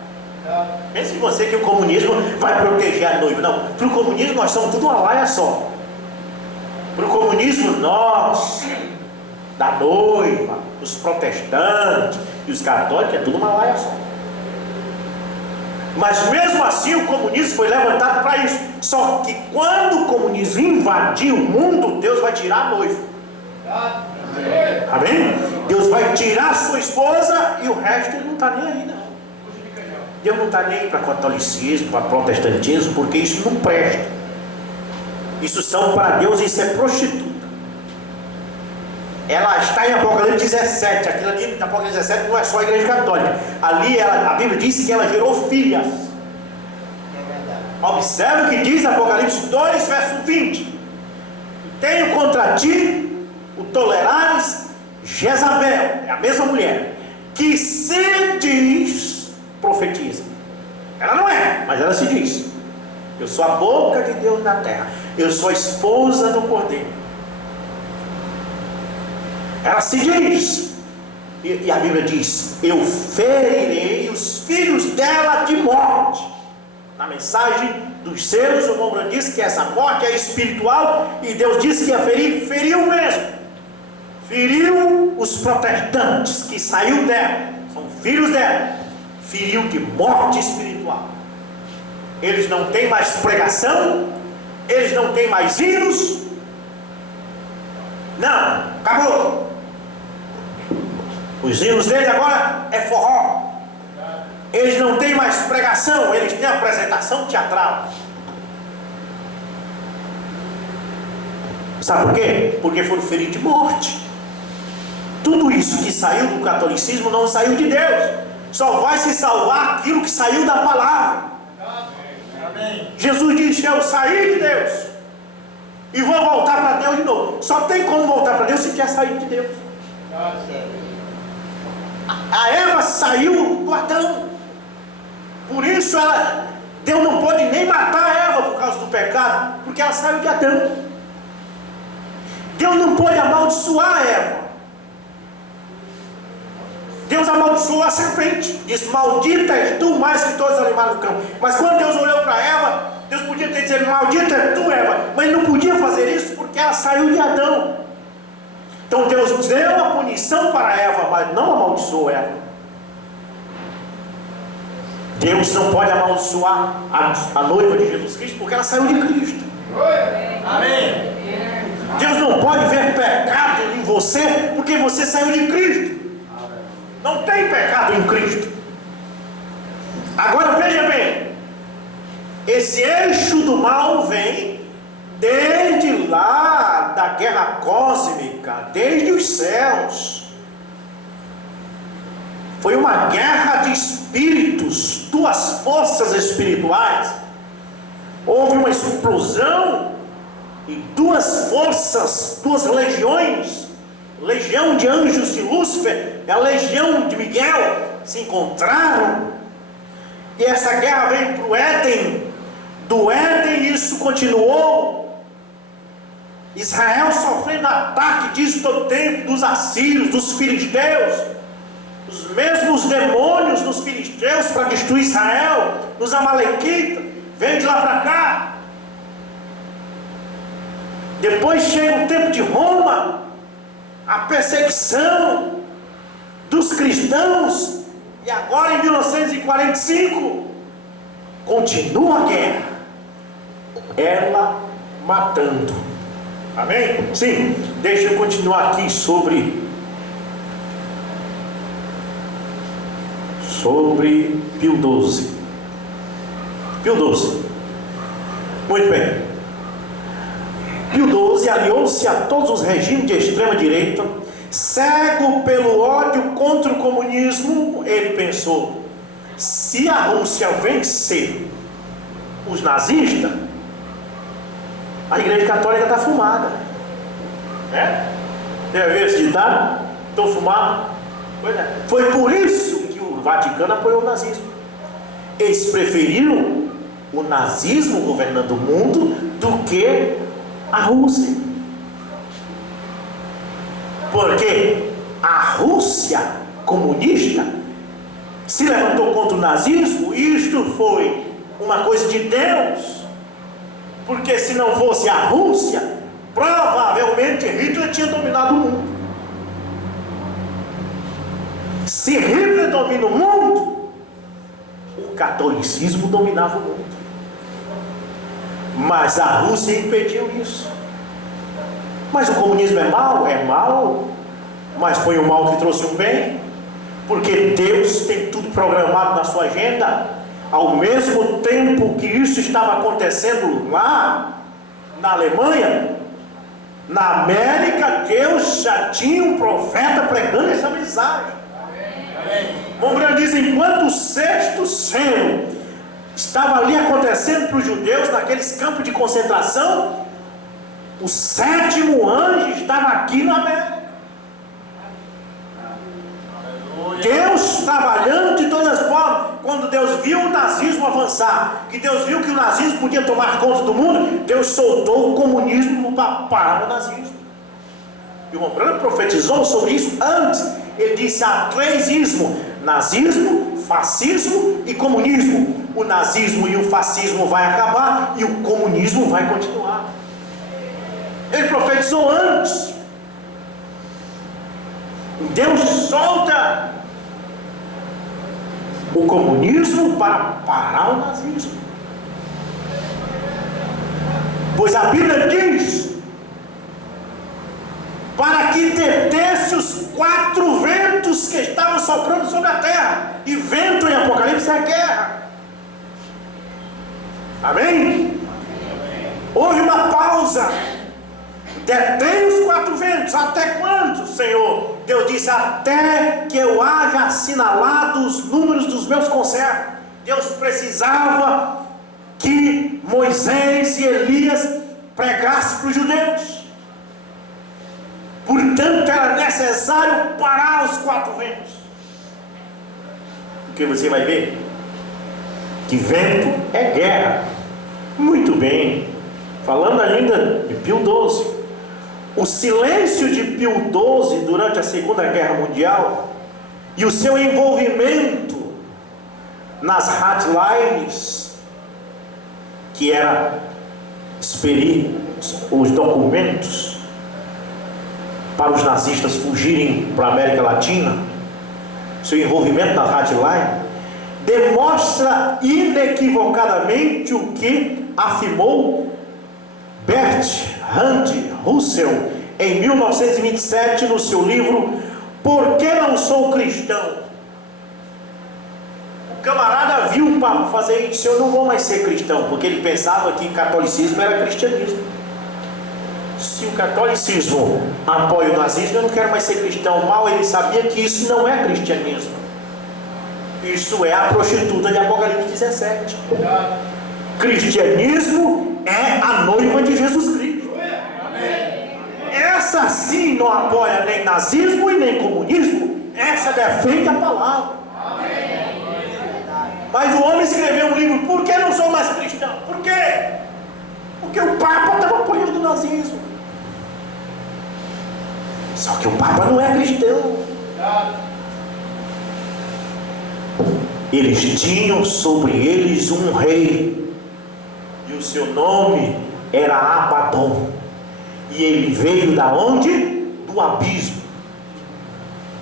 Pense em você que o comunismo vai proteger a noiva. Não, para o comunismo nós somos tudo uma laia só. Para o comunismo nós, da noiva, os protestantes e os católicos, é tudo uma laia só. Mas mesmo assim o comunismo foi levantado para isso. Só que quando o comunismo invadir o mundo, Deus vai tirar a noiva. Amém? Deus vai tirar a sua esposa e o resto ele não está nem aí, não. Deus não está nem aí para catolicismo, para protestantismo, porque isso não presta. Isso são para Deus, isso é prostituta. Ela está em Apocalipse 17. Aquilo ali, Apocalipse 17, não é só a igreja católica. Ali a Bíblia diz que ela gerou filhas. Observe o que diz Apocalipse 2, verso 20: tenho contra ti o tolerares Jezabel, é a mesma mulher, que se diz profetiza. Ela não é, mas ela se diz: eu sou a boca de Deus na terra, eu sou a esposa do Cordeiro. Ela se diz, e a Bíblia diz: eu ferirei os filhos dela de morte. Na mensagem dos selos, o Mourão diz que essa morte é espiritual, e Deus disse que ia ferir, feriu mesmo. Feriu os protestantes que saiu dela, são filhos dela, feriu de morte espiritual. Eles não têm mais pregação, eles não têm mais hinos, não, acabou. Os hinos dele agora é forró. Eles não têm mais pregação, eles têm apresentação teatral. Sabe por quê? Porque foram feridos de morte. Tudo isso que saiu do catolicismo não saiu de Deus. Só vai se salvar aquilo que saiu da palavra. Amém. Jesus disse: eu saí de Deus e vou voltar para Deus de novo. Só tem como voltar para Deus se quer sair de Deus. A Eva saiu do Adão. Por isso Deus não pode nem matar a Eva por causa do pecado, porque ela saiu de Adão. Deus não pode amaldiçoar a Eva. Deus amaldiçoou a serpente, diz: maldita és tu mais que todos os animais do campo. Mas quando Deus olhou para Eva, Deus podia ter dito: maldita é tu, Eva, mas ele não podia fazer isso porque ela saiu de Adão. Então Deus deu a punição para Eva, mas não amaldiçoou Eva. Deus não pode amaldiçoar a noiva de Jesus Cristo, porque ela saiu de Cristo. Amém. Deus não pode ver pecado em você, porque você saiu de Cristo. Não tem pecado em Cristo. Agora veja bem, esse eixo do mal vem desde lá da guerra cósmica, desde os céus. Foi uma guerra de espíritos, duas forças espirituais. Houve uma explosão e duas forças, duas legiões, legião de anjos de Lúcifer e a legião de Miguel, se encontraram. E essa guerra veio para o Éden. Do Éden isso continuou. Israel sofrendo ataque disso todo tempo, dos assírios, dos filisteus. Os mesmos demônios dos filisteus para destruir Israel, dos amalequitas, vem de lá para cá. Depois chega o tempo de Roma, a perseguição dos cristãos, e agora em 1945 continua a guerra, ela matando. Amém? Sim, deixa eu continuar aqui sobre Pio XII. Pio XII. Muito bem. Pio XII aliou-se a todos os regimes de extrema-direita. Cego pelo ódio contra o comunismo, ele pensou: se a Rússia vencer os nazistas, a Igreja Católica está fumada. Deve ver esse ditado? Estou fumado. Pois é. Foi por isso que o Vaticano apoiou o nazismo. Eles preferiram o nazismo governando o mundo do que a Rússia. Porque a Rússia comunista se levantou contra o nazismo, e isto foi uma coisa de Deus. Porque se não fosse a Rússia, provavelmente Hitler tinha dominado o mundo. Se Hitler domina o mundo, o catolicismo dominava o mundo. Mas a Rússia impediu isso. Mas o comunismo é mau? É mau. Mas foi um mal que trouxe um bem. Porque Deus tem tudo programado na sua agenda. Ao mesmo tempo que isso estava acontecendo lá na Alemanha, na América, Deus já tinha um profeta pregando essa mensagem. Mombrão diz: enquanto o sexto selo estava ali acontecendo para os judeus naqueles campos de concentração, o sétimo anjo estava aqui na América. Deus trabalhando de todas as formas. Quando Deus viu o nazismo avançar, que Deus viu que o nazismo podia tomar conta do mundo, Deus soltou o comunismo para parar o nazismo. E o Mombrão profetizou sobre isso antes. Ele disse: há três ismos: nazismo, fascismo e comunismo. O nazismo e o fascismo vai acabar e o comunismo vai continuar. Ele profetizou antes. Deus solta o comunismo para parar o nazismo. Pois a Bíblia diz: para que detesse os quatro ventos que estavam soprando sobre a terra. E vento em Apocalipse é guerra. Amém? Houve uma pausa. Detém os quatro ventos. Até quando, Senhor? Deus disse: até que eu haja assinalado os números dos meus conservos. Deus precisava que Moisés e Elias pregassem para os judeus. Portanto, era necessário parar os quatro ventos. Porque você vai ver que vento é guerra. Muito bem. Falando ainda de Pio XII, o silêncio de Pio XII durante a Segunda Guerra Mundial e o seu envolvimento nas hardlines, que era expelir os documentos para os nazistas fugirem para a América Latina, seu envolvimento na hardline, demonstra inequivocadamente o que afirmou Bertrand Russell em 1927 no seu livro Por que Não Sou Cristão? O camarada viu o Papa fazer isso: eu não vou mais ser cristão, porque ele pensava que catolicismo era cristianismo. Se o catolicismo apoia o nazismo, eu não quero mais ser cristão. Mal ele sabia que isso não é cristianismo. Isso é a prostituta de Apocalipse 17. Cristianismo é a noiva de Jesus Cristo. Essa sim não apoia nem nazismo e nem comunismo. Essa defende a palavra. Mas o homem escreveu um livro: por que não sou mais cristão? Por quê? Porque o Papa estava apoiando o nazismo. Só que o Papa não é cristão. Eles tinham sobre eles um rei, e o seu nome era Abaddon. E ele veio da onde? Do abismo.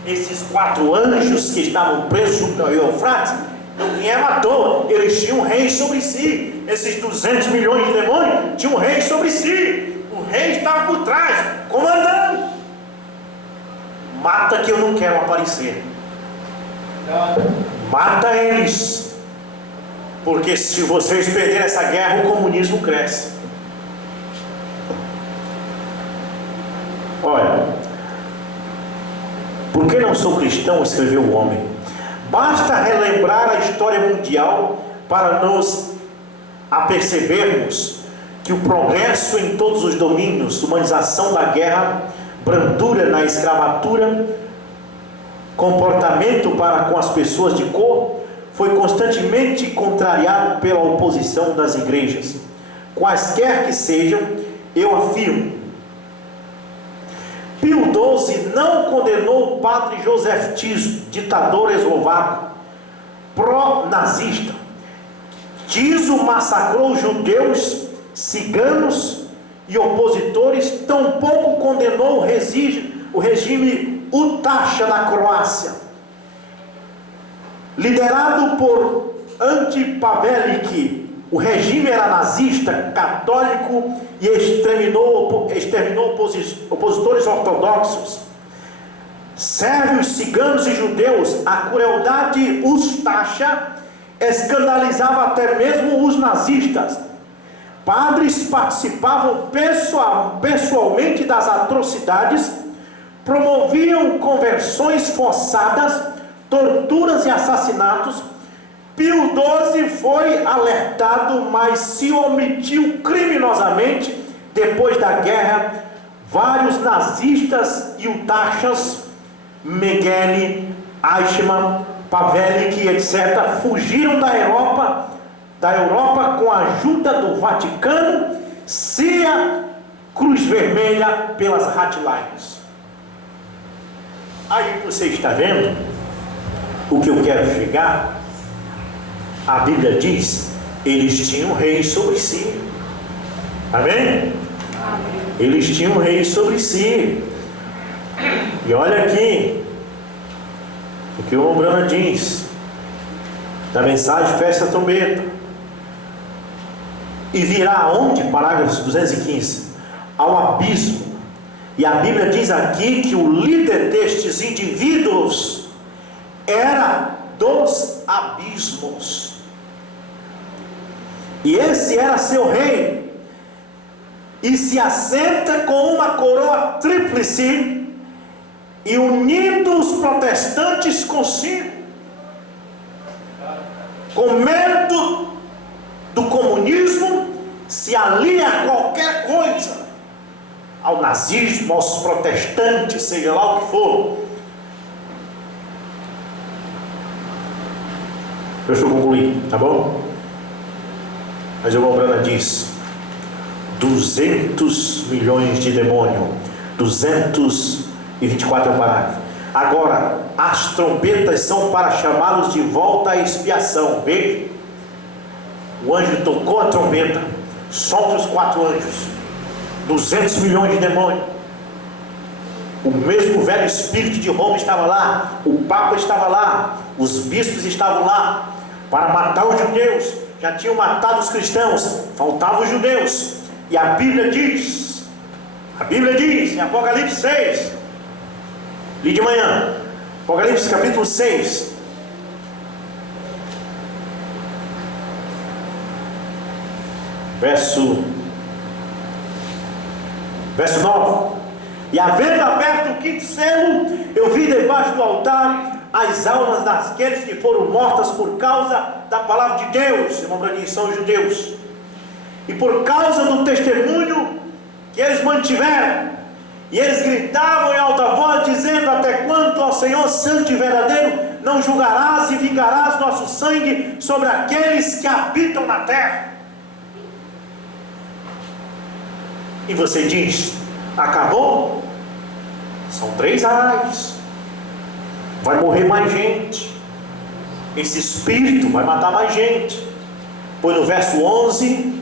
Esses quatro anjos que estavam presos junto ao rio Eufrates não vieram à toa. Eles tinham um rei sobre si. Esses 200 milhões de demônios tinham um rei sobre si. O rei estava por trás, comandando. Mata que eu não quero aparecer. Mata eles. Porque se vocês perderem essa guerra, o comunismo cresce. Olha, por que não sou cristão, escreveu o homem. Basta relembrar a história mundial para nos apercebermos que o progresso em todos os domínios, humanização da guerra, brandura na escravatura, comportamento para com as pessoas de cor, foi constantemente contrariado pela oposição das igrejas. Quaisquer que sejam, eu afirmo, Pio XII não condenou o padre Joseph Tiso, ditador eslovaco, pró-nazista. Tiso massacrou judeus, ciganos e opositores, tampouco condenou o regime Utaša na Croácia, liderado por Ante Pavelić. O regime era nazista, católico e exterminou opositores ortodoxos, sérvios, ciganos e judeus. A crueldade Utaša escandalizava até mesmo os nazistas. Padres participavam pessoalmente das atrocidades, promoviam conversões forçadas, torturas e assassinatos. Pio XII foi alertado, mas se omitiu criminosamente. Depois da guerra, vários nazistas e Utašas, Mengele, Eichmann, Pavelić, etc., fugiram da Europa com a ajuda do Vaticano, CIA, Cruz Vermelha, pelas hotlines. Aí você está vendo o que eu quero chegar? A Bíblia diz, eles tinham rei sobre si. Amém? Eles tinham rei sobre si. E olha aqui o que o Ombrana diz na mensagem Festa Trombeta. E virá aonde? Parágrafo 215, ao abismo. E a Bíblia diz aqui que o líder destes indivíduos era dos abismos. E esse era seu rei. E se assenta com uma coroa tríplice e unindo os protestantes consigo, com medo do comunismo, se alia a qualquer coisa, ao nazismo, aos protestantes, seja lá o que for. Deixa eu concluir, tá bom? Mas o Ombrana diz 200 milhões de demônio, 224 é o parágrafo. Agora, as trombetas são para chamá-los de volta à expiação. Veja, o anjo tocou a trombeta, solta os 4 anjos, 200 milhões de demônios. O mesmo velho espírito de Roma estava lá, o Papa estava lá, os bispos estavam lá, para matar os judeus. Já tinham matado os cristãos, faltavam os judeus. E a Bíblia diz em Apocalipse 6, li de manhã, Apocalipse capítulo 6, verso 9. E havendo aberto o 5º selo, eu vi debaixo do altar as almas daqueles que foram mortas por causa da palavra de Deus. Irmão Braninho, são os judeus. E por causa do testemunho que eles mantiveram. E eles gritavam em alta voz, dizendo: até quanto ao Senhor santo e verdadeiro, não julgarás e vingarás nosso sangue sobre aqueles que habitam na terra. E você diz: acabou? São 3 ais. Vai morrer mais gente. Esse espírito vai matar mais gente. Pois no verso 11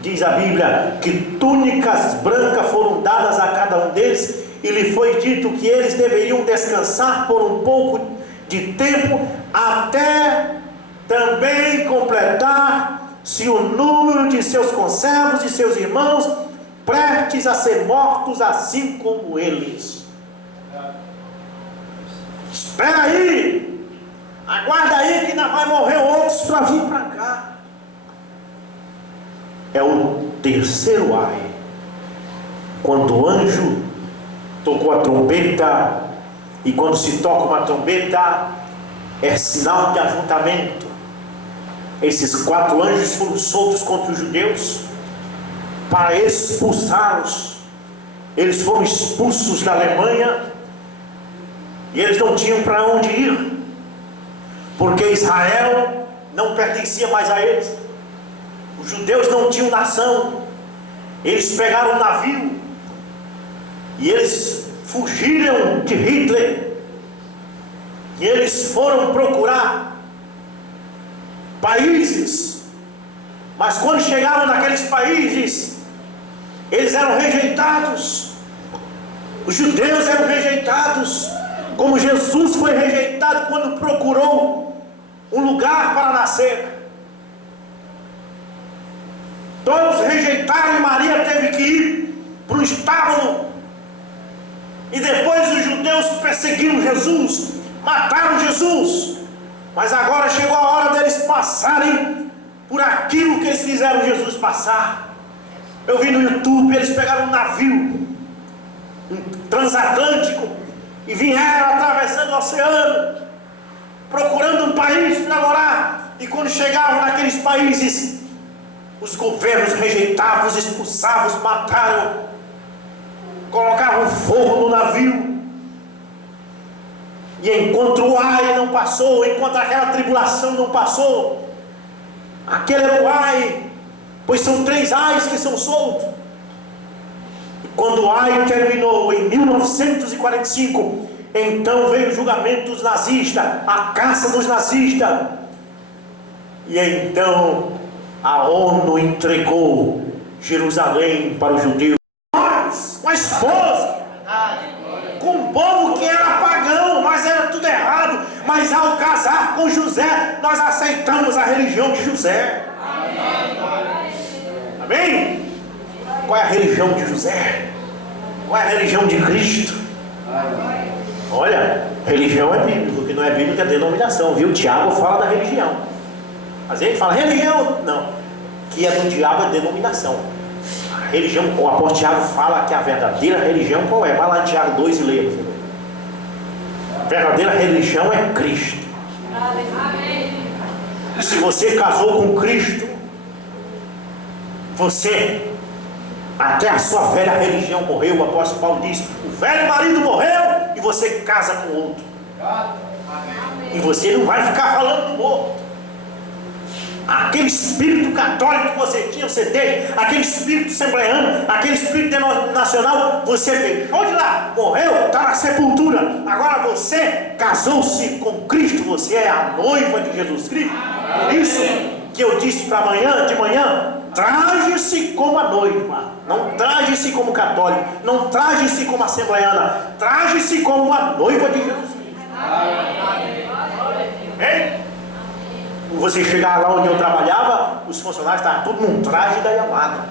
diz a Bíblia que túnicas brancas foram dadas a cada um deles, e lhe foi dito que eles deveriam descansar por um pouco de tempo, até também completar-se o número de seus conservos e seus irmãos, prestes a ser mortos assim como eles. Espera aí, aguarda aí que ainda vai morrer outros para vir para cá. é o terceiro ai. Quando o anjo tocou a trombeta, e quando se toca uma trombeta, é sinal de ajuntamento. Esses 4 anjos foram soltos contra os judeus para expulsá-los. Eles foram expulsos da Alemanha e eles não tinham para onde ir, porque Israel não pertencia mais a eles. Os judeus não tinham nação. Eles pegaram um navio e eles fugiram de Hitler, e eles foram procurar países, mas quando chegaram naqueles países, eles eram rejeitados. Os judeus eram rejeitados, como Jesus foi rejeitado quando procurou um lugar para nascer. Todos rejeitaram e Maria teve que ir para o estábulo. E depois os judeus perseguiram Jesus, mataram Jesus. Mas agora chegou a hora deles passarem por aquilo que eles fizeram Jesus passar. Eu vi no YouTube, eles pegaram um navio, um transatlântico, e vieram atravessando o oceano, procurando um país para morar. E quando chegavam naqueles países, os governos rejeitavam, os expulsavam, os mataram, colocavam fogo no navio. E enquanto o ai não passou, enquanto aquela tribulação não passou, aquele era o ai, pois são 3 ais que são soltos. E quando o ai terminou em 1945, então veio o julgamento dos nazistas, a caça dos nazistas. E então a ONU entregou Jerusalém para os judeus. Nós, com a esposa, com um povo que era pagão, mas era tudo errado. Mas ao casar com José, nós aceitamos a religião de José. Amém? Qual é a religião de José? Qual é a religião de Cristo? Olha, religião é bíblico, o que não é bíblico é denominação, viu? Tiago fala da religião. Às vezes fala religião, não, que é do diabo é denominação. A religião, o apóstolo Tiago fala que a verdadeira religião qual é? Vai lá em Tiago 2 e leia. A verdadeira religião é Cristo. E se você casou com Cristo, você, até a sua velha religião morreu. O apóstolo Paulo diz: o velho marido morreu e você casa com outro. E você não vai ficar falando do morto. Aquele espírito católico que você tinha, você deixa. Aquele espírito assembleano, aquele espírito denominacional, você deixou de lá, morreu, está na sepultura. Agora você casou-se com Cristo, você é a noiva de Jesus Cristo. Por isso que eu disse para amanhã, de manhã, traje-se como a noiva. Não traje-se como católico, não traje-se como assembleana, traje-se como a noiva de Jesus Cristo. Amém? Você chegar lá onde eu trabalhava, os funcionários estavam todos num traje da Yamada.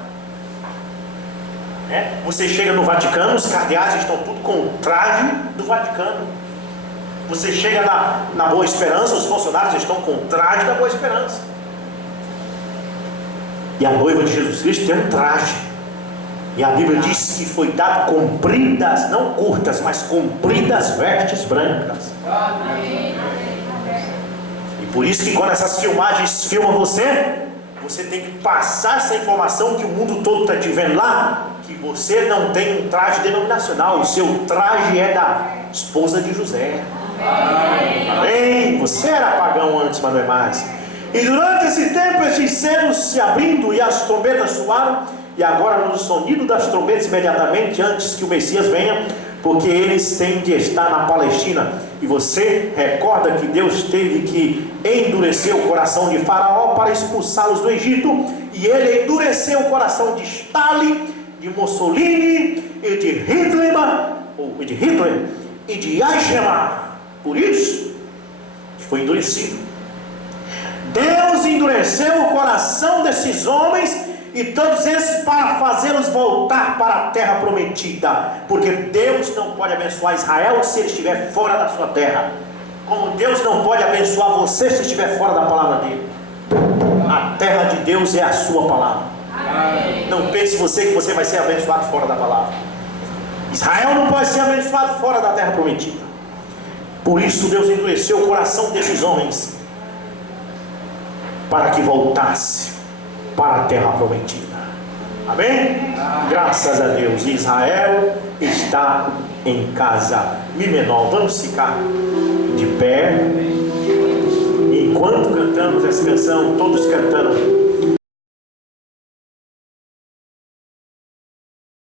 Você chega no Vaticano, os cardeais estão tudo com o traje do Vaticano. Você chega na Boa Esperança, os funcionários estão com o traje da Boa Esperança. E a noiva de Jesus Cristo tem um traje. E a Bíblia diz que foi dado compridas, não curtas, mas compridas vestes brancas. E por isso que quando essas filmagens filmam você, você tem que passar essa informação que o mundo todo está te vendo lá, que você não tem um traje denominacional, o seu traje é da esposa de José. Amém? Você era pagão antes, mas não é mais. E durante esse tempo, esses selos se abrindo e as trombetas soaram, e agora no sonido das trombetas imediatamente antes que o Messias venha, porque eles têm de estar na Palestina. E você recorda que Deus teve que endurecer o coração de Faraó para expulsá-los do Egito, e ele endureceu o coração de Stalin, de Mussolini e de Hitler e de Eichmann. Por isso que foi endurecido. Deus endureceu o coração desses homens e todos esses para fazê-los voltar para a terra prometida, porque Deus não pode abençoar Israel se ele estiver fora da sua terra, como Deus não pode abençoar você se estiver fora da palavra dele. A terra de Deus é a sua palavra. Não pense você que você vai ser abençoado fora da palavra. Israel não pode ser abençoado fora da terra prometida. Por isso Deus endureceu o coração desses homens, para que voltasse para a terra prometida. Amém? Graças a Deus. Israel está em casa. Mi menor. Vamos ficar de pé. Enquanto cantamos essa canção, todos cantando